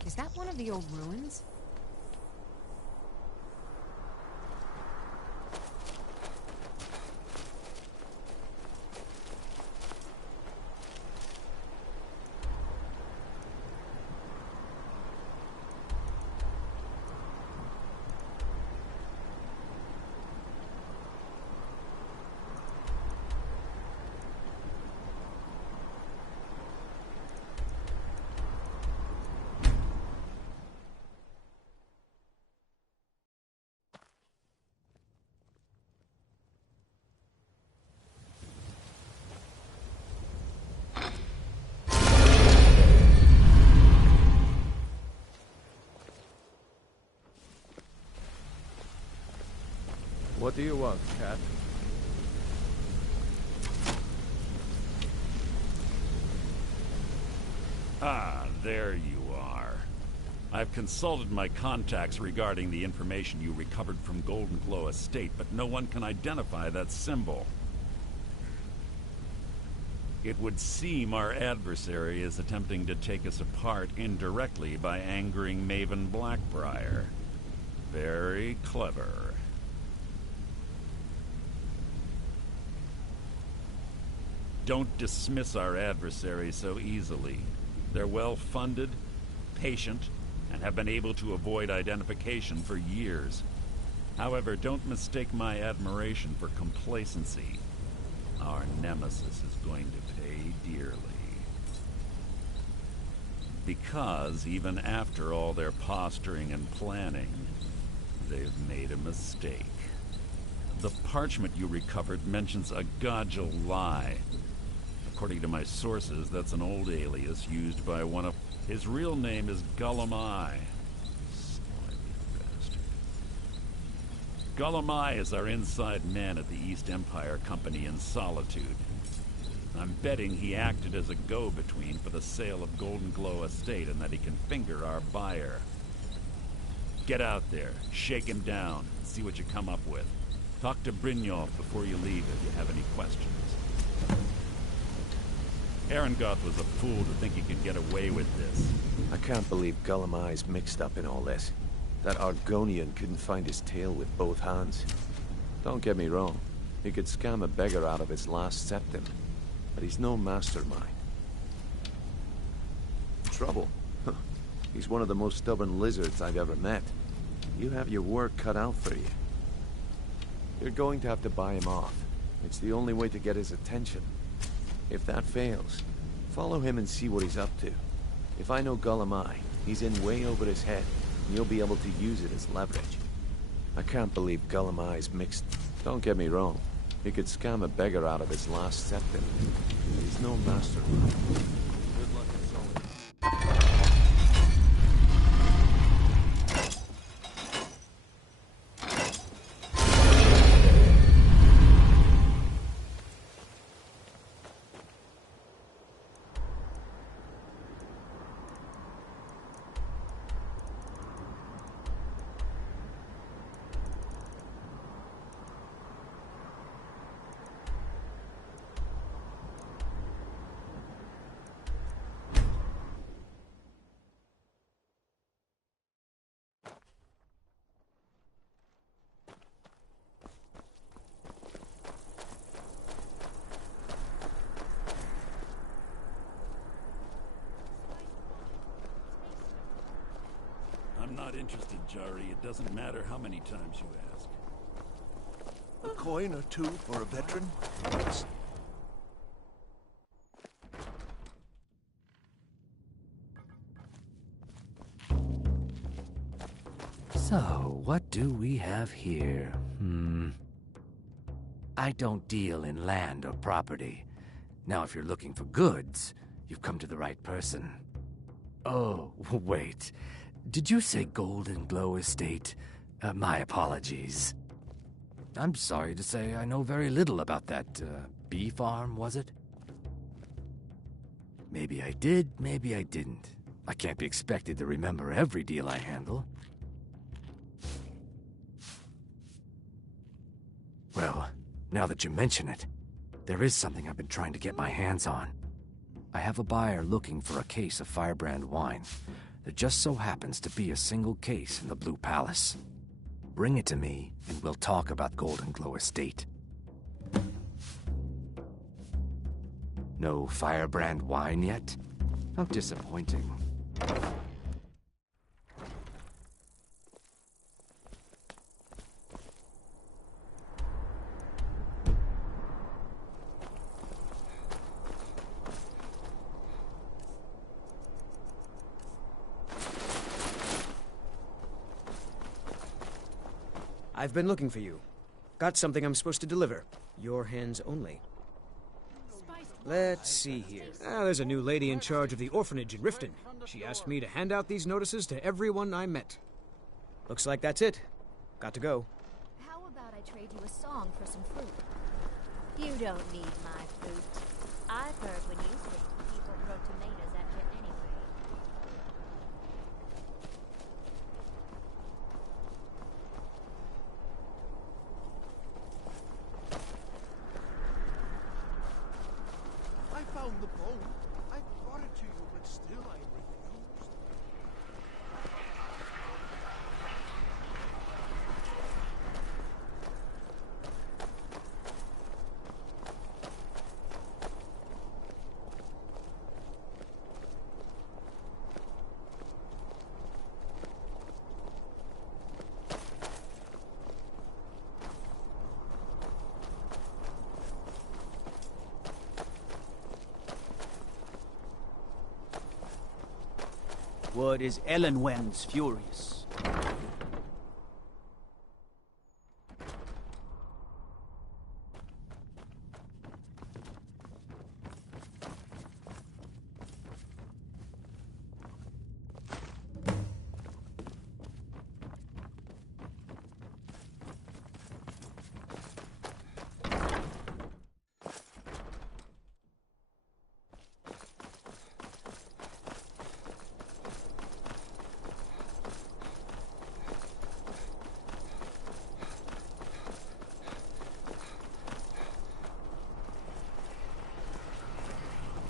Is that one of the old ruins? What do you want, Cat? Ah, there you are. I've consulted my contacts regarding the information you recovered from Golden Glow Estate, but no one can identify that symbol. It would seem our adversary is attempting to take us apart indirectly by angering Maven Blackbriar. Very clever. Don't dismiss our adversary so easily. They're well-funded, patient, and have been able to avoid identification for years. However, don't mistake my admiration for complacency. Our nemesis is going to pay dearly. Because even after all their posturing and planning, they've made a mistake. The parchment you recovered mentions a Godgel lie. According to my sources, that's an old alias used by one of... His real name is Gullumai. Slimy bastard. Gullumai is our inside man at the East Empire Company in Solitude. I'm betting he acted as a go-between for the sale of Golden Glow Estate and that he can finger our buyer. Get out there, shake him down, and see what you come up with. Talk to Brynjolf before you leave if you have any questions. Arengoth was a fool to think he could get away with this. I can't believe Gullumai's mixed up in all this. That Argonian couldn't find his tail with both hands. Don't get me wrong. He could scam a beggar out of his last septim. But he's no mastermind. Trouble? Huh. He's one of the most stubborn lizards I've ever met. You have your work cut out for you. You're going to have to buy him off. It's the only way to get his attention. If that fails, follow him and see what he's up to. If I know Gullumai, he's in way over his head, and you'll be able to use it as leverage. I can't believe Gullumai's mixed... Don't get me wrong. He could scam a beggar out of his last septim. He's no mastermind. Good luck in Solitude. not interested, Jari. It doesn't matter how many times you ask. A coin or two for a veteran? So, what do we have here? I don't deal in land or property. Now, if you're looking for goods, you've come to the right person. Oh, wait. Did you say Golden Glow Estate? My apologies. I'm sorry to say I know very little about that, bee farm, was it? Maybe I did, maybe I didn't. I can't be expected to remember every deal I handle. Well, now that you mention it, there is something I've been trying to get my hands on. I have a buyer looking for a case of Firebrand wine. There just so happens to be a single case in the Blue Palace. Bring it to me, and we'll talk about Golden Glow Estate. No Firebrand wine yet? How disappointing. I've been looking for you. Got something I'm supposed to deliver. Your hands only. Let's see here. There's a new lady in charge of the orphanage in Riften. She asked me to hand out these notices to everyone I met. Looks like that's it. Got to go. How about I trade you a song for some fruit? You don't need my fruit. I've heard when you sing, people throw tomatoes at you anyway. I found the bow. I brought it to you, but still I refused. What is Ellenwen's furious?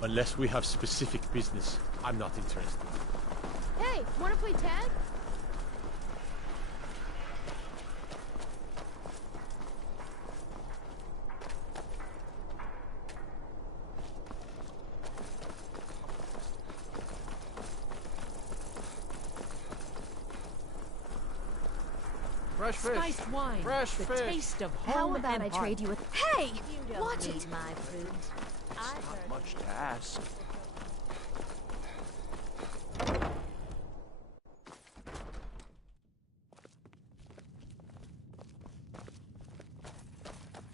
Unless we have specific business, I'm not interested. Hey, wanna play tag? Fresh fish. Spiced wine. Fresh the fish. taste of How home about and I heart. trade you a... Hey! You don't Watch need it. my fruit. I've heard Much to ask.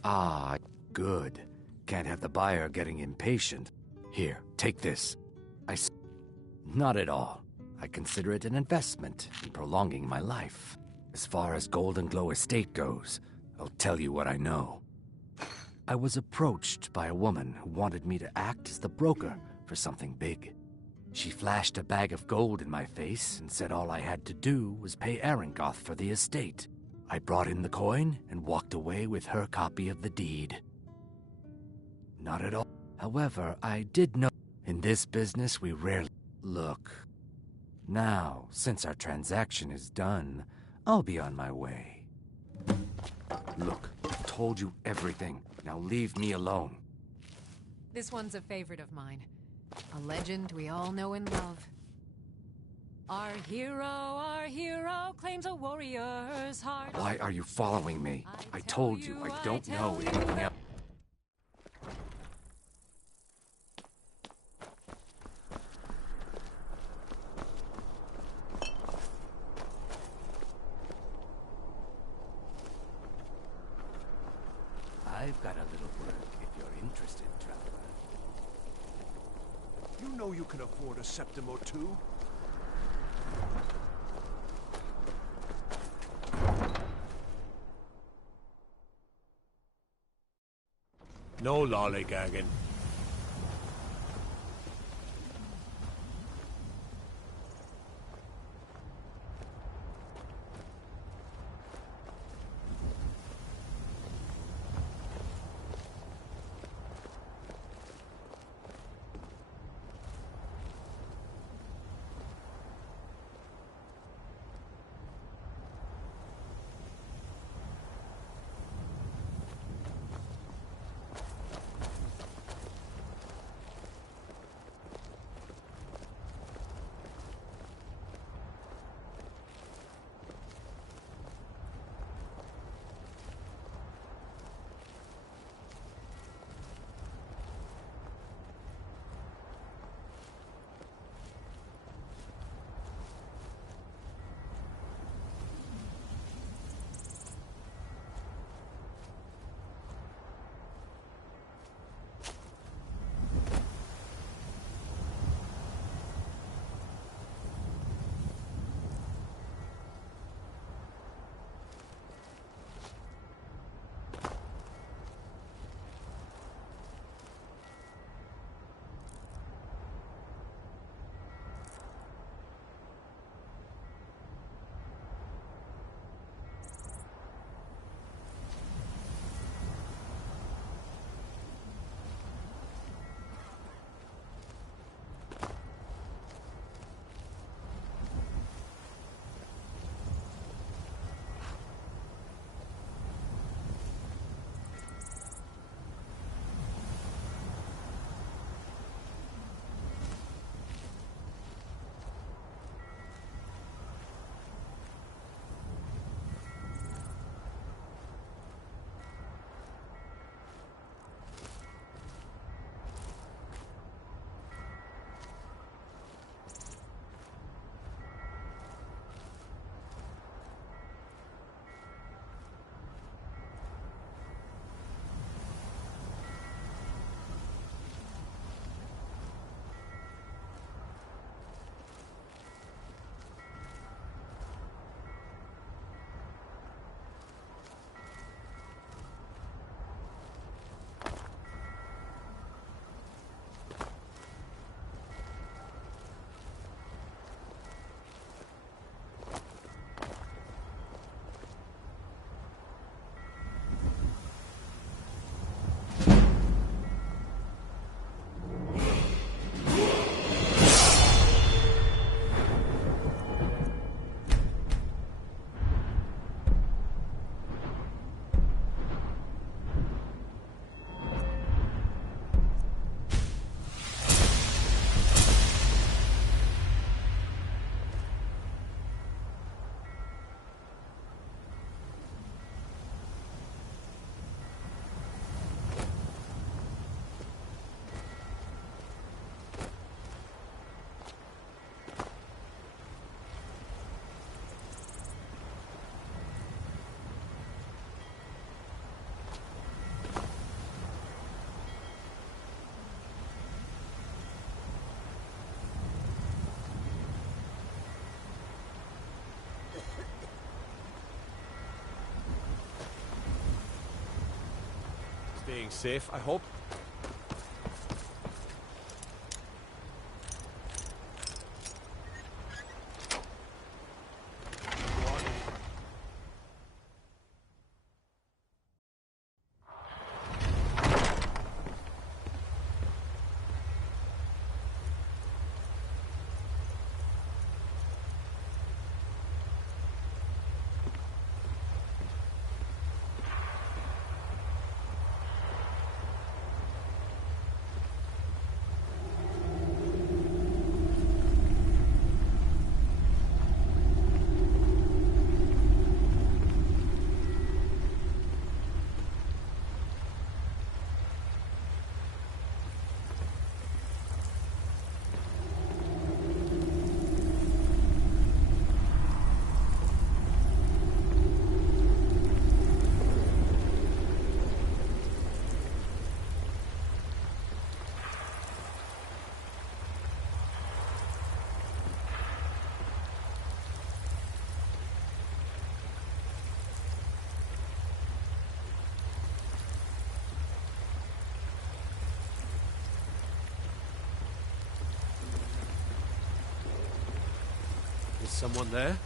Ah, good. Can't have the buyer getting impatient. Here, take this. Not at all. I consider it an investment in prolonging my life. As far as Golden Glow Estate goes, I'll tell you what I know. I was approached by a woman who wanted me to act as the broker for something big. She flashed a bag of gold in my face and said all I had to do was pay Arangoth for the estate. I brought in the coin and walked away with her copy of the deed. Not at all. However, I did know in this business we rarely look. Now, since our transaction is done, I'll be on my way. Look, I told you everything. Now leave me alone. This one's a favorite of mine. A legend we all know and love. Our hero claims a warrior's heart. Why are you following me? I told you I don't know anything else. I've got a little work if you're interested, traveler. You know you can afford a septim or two. No lollygagging. Staying safe, I hope. Someone there?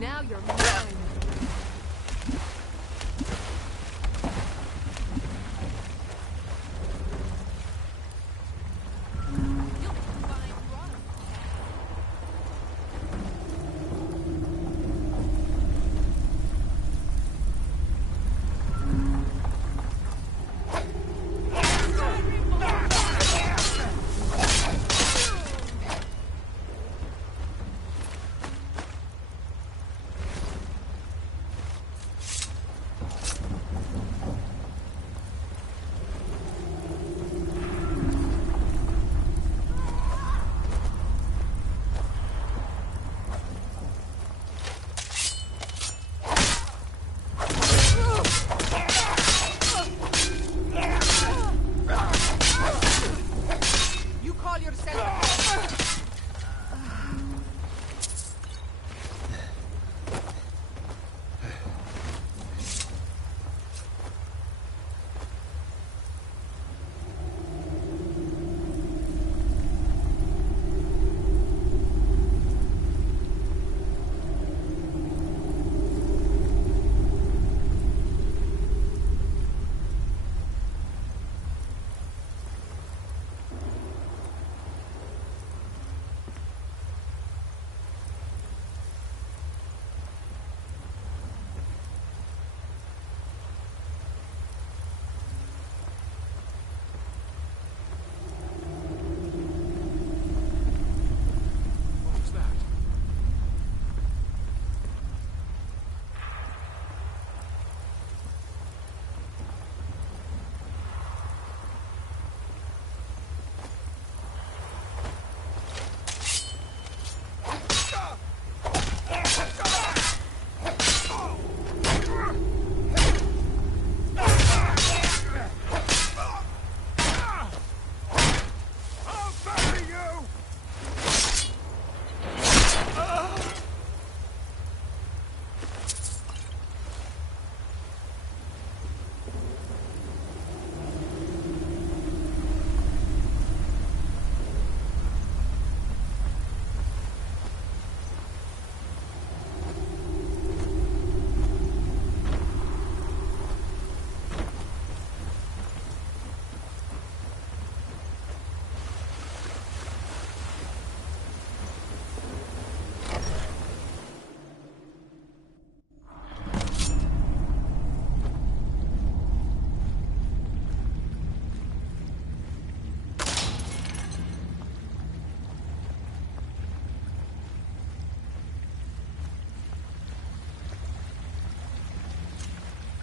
Now you're mine.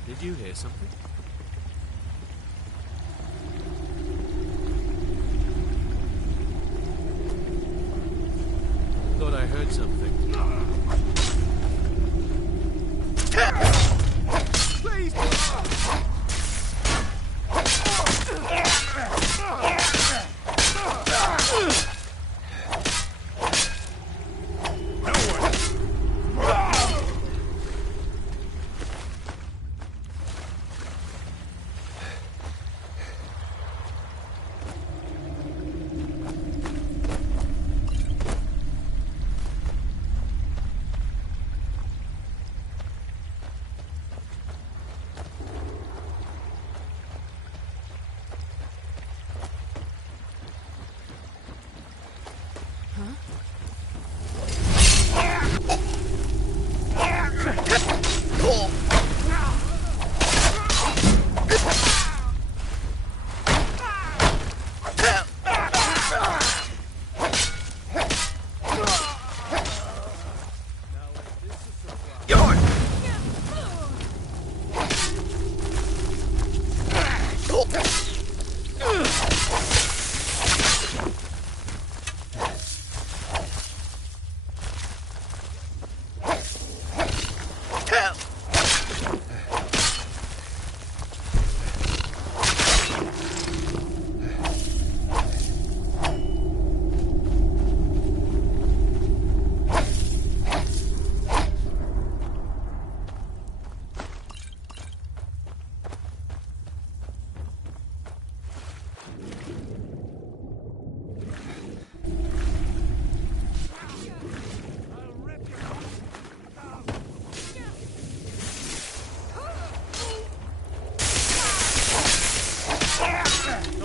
Did you hear something? Thought I heard something. Please!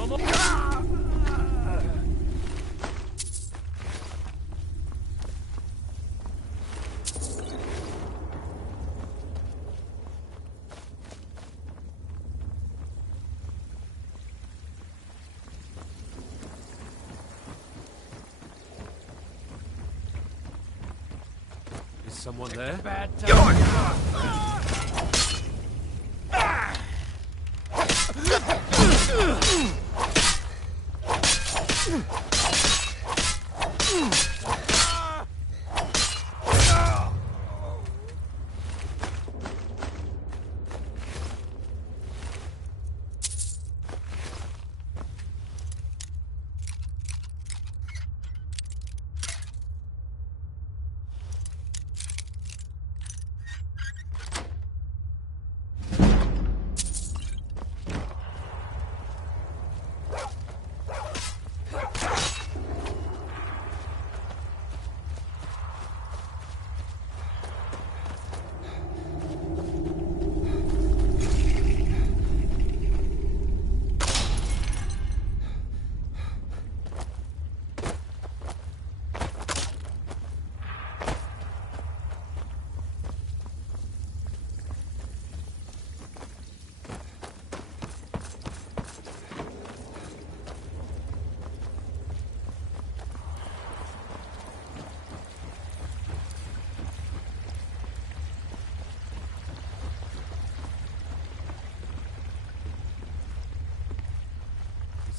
No more. Is someone there? Bad time.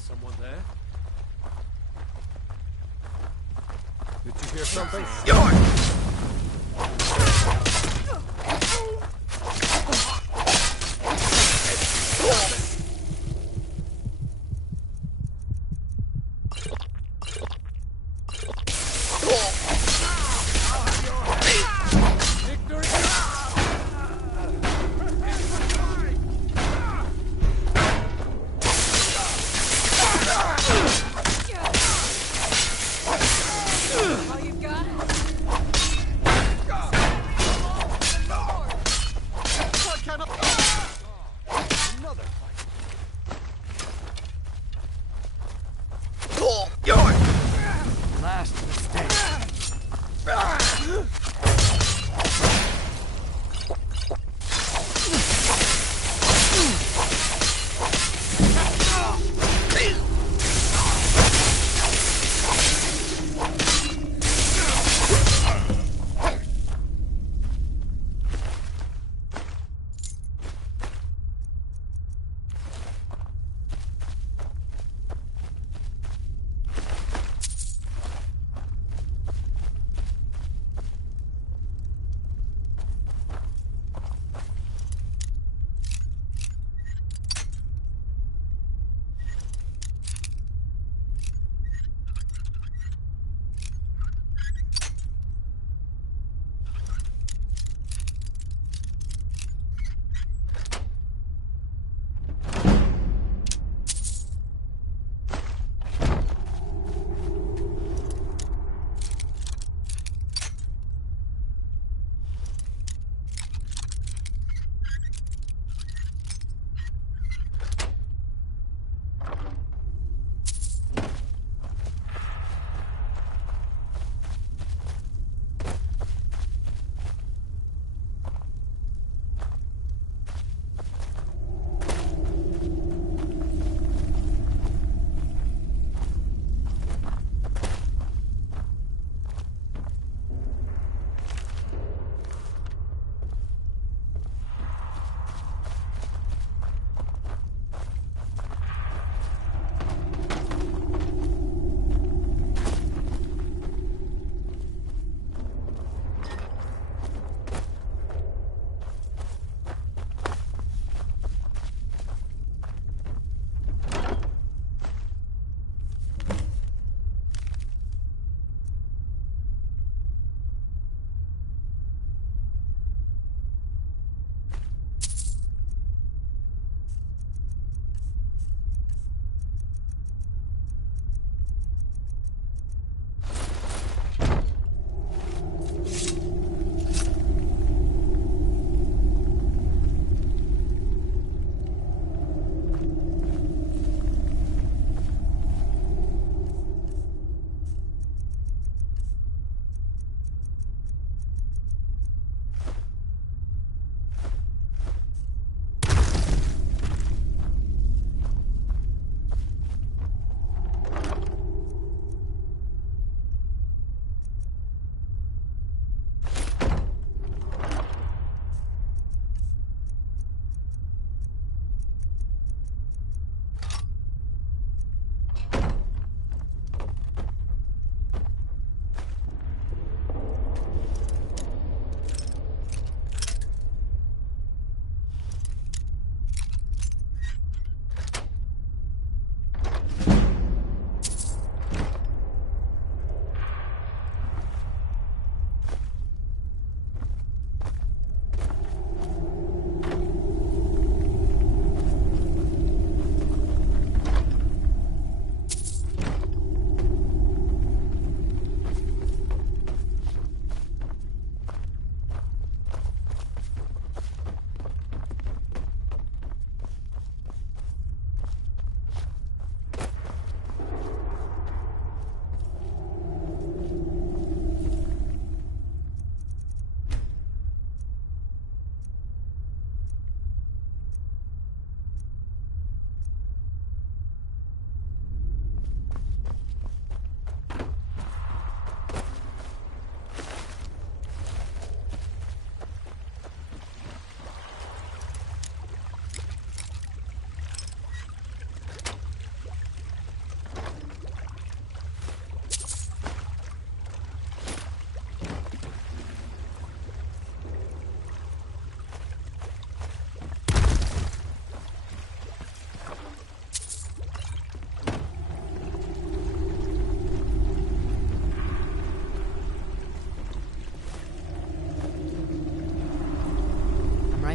Someone there? Did you hear something? All you got?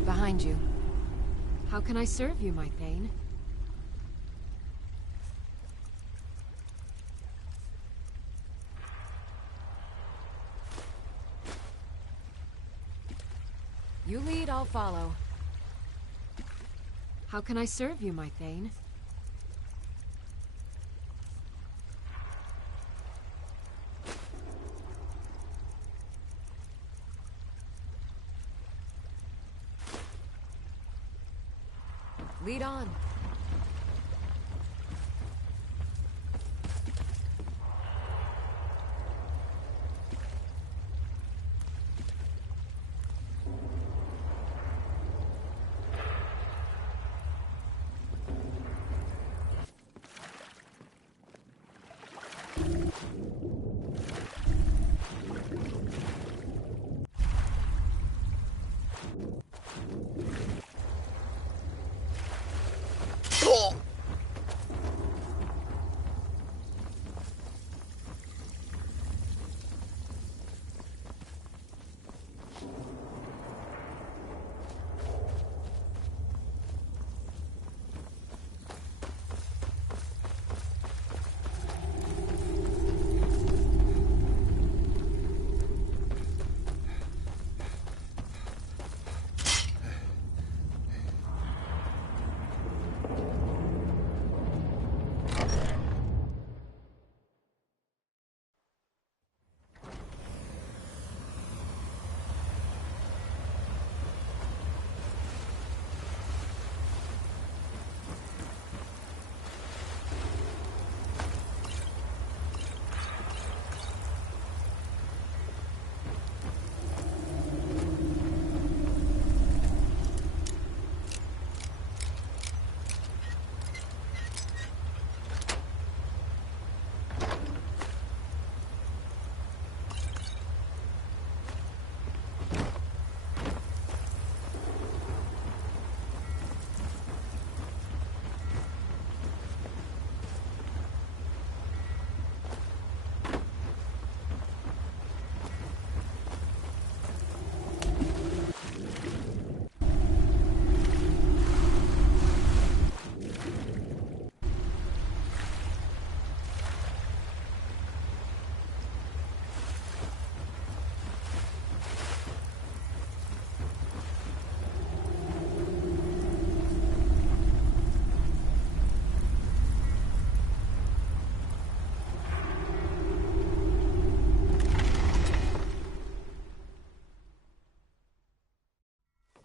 right behind you. How can I serve you, my Thane? You lead, I'll follow. How can I serve you, my Thane? Lead on.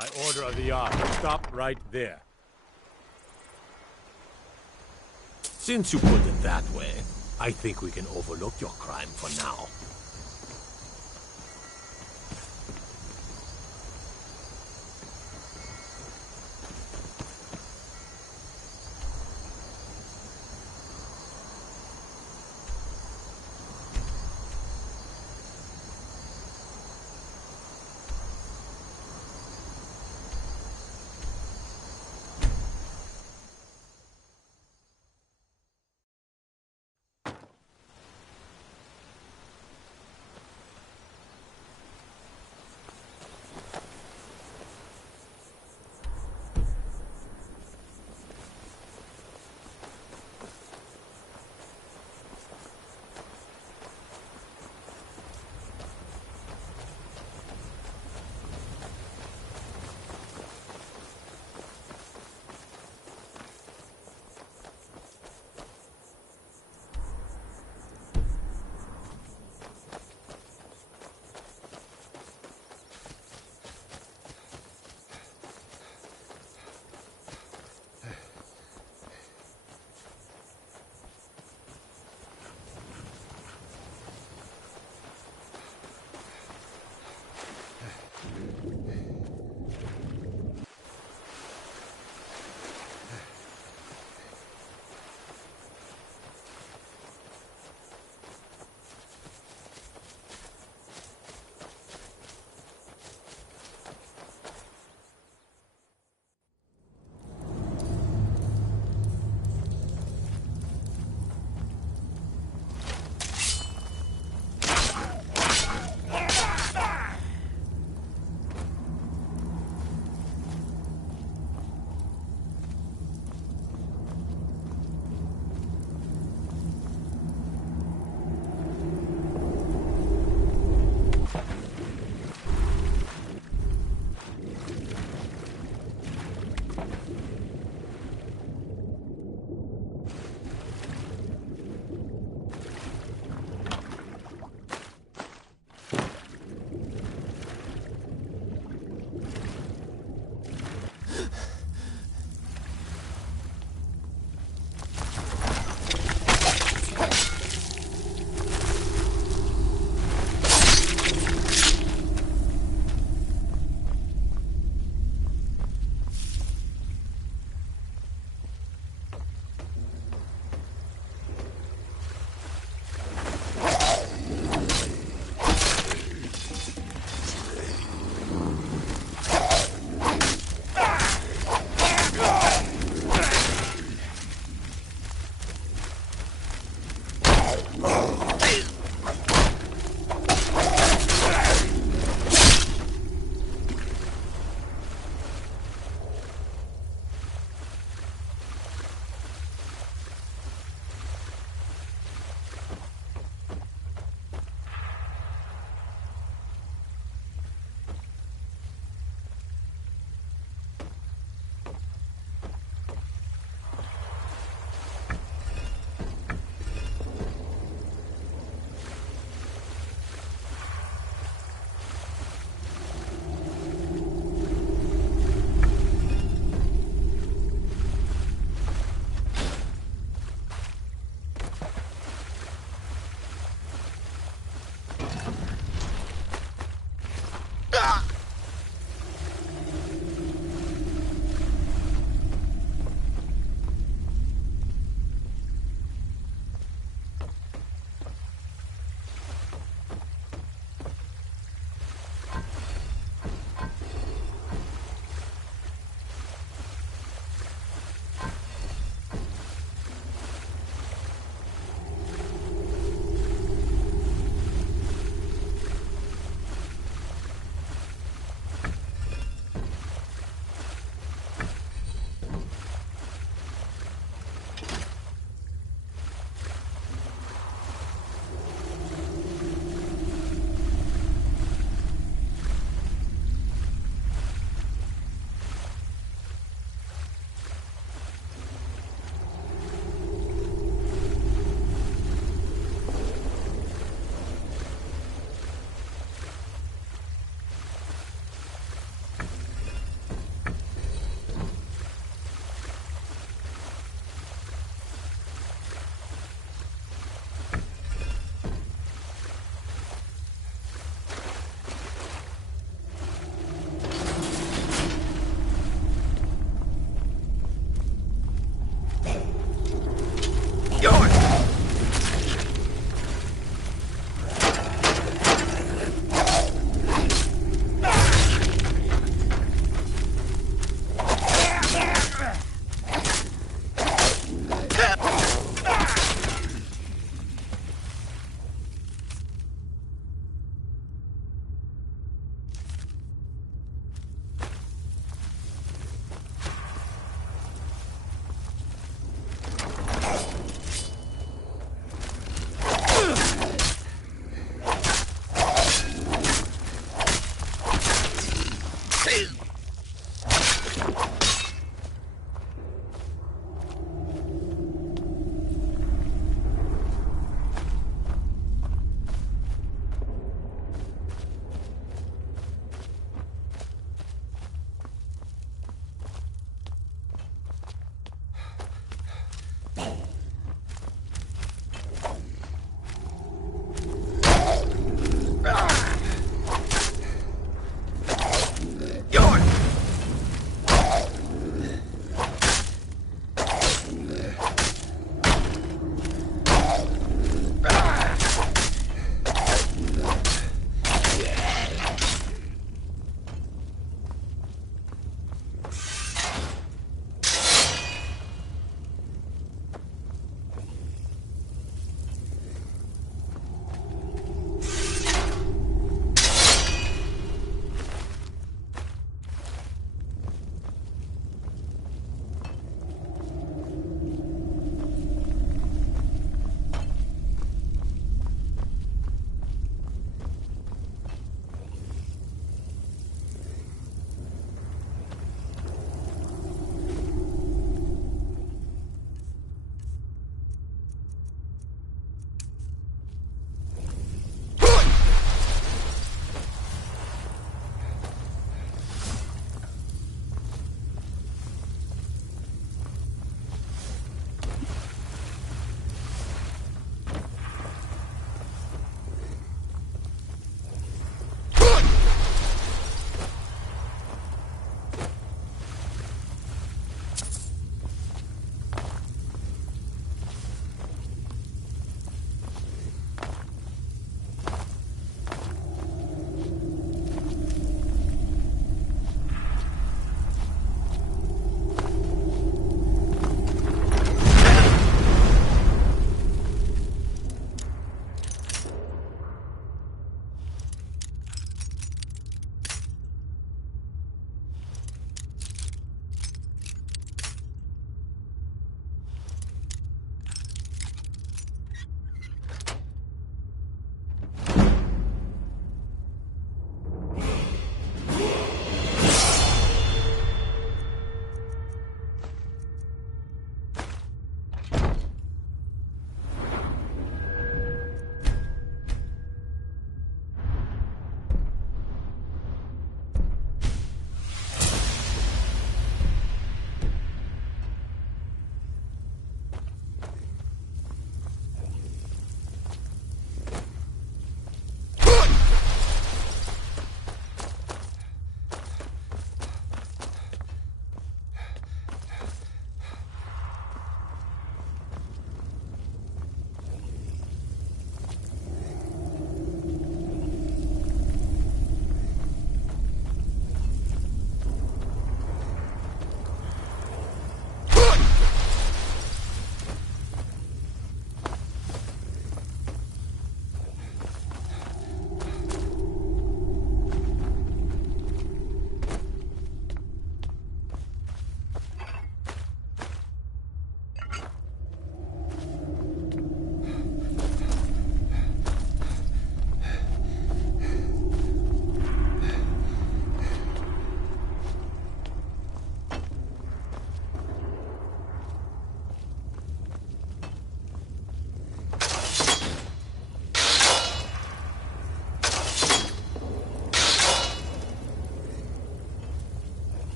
By order of the Jarl, stop right there. Since you put it that way, I think we can overlook your crime for now.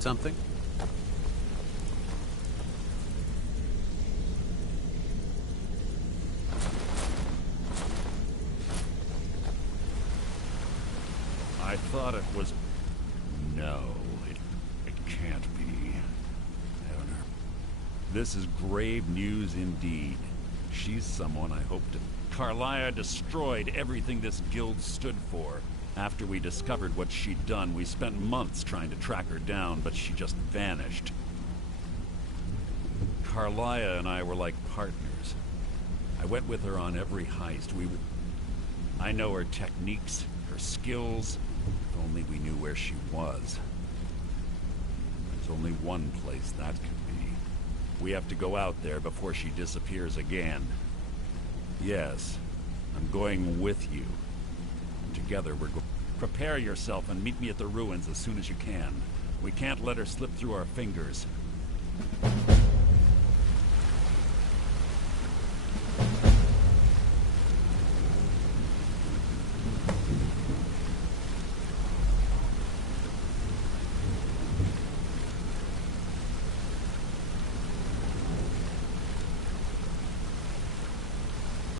Need something? I thought it was... No, it can't be. I don't know. This is grave news indeed. She's someone I hoped to... Carlia destroyed everything this guild stood for. After we discovered what she'd done, we spent months trying to track her down, but she just vanished. Carlia and I were like partners. I went with her on every heist. I know her techniques, her skills. If only we knew where she was. There's only one place that could be. We have to go out there before she disappears again. Yes, I'm going with you. Together we're going. Prepare yourself and meet me at the ruins as soon as you can. We can't let her slip through our fingers.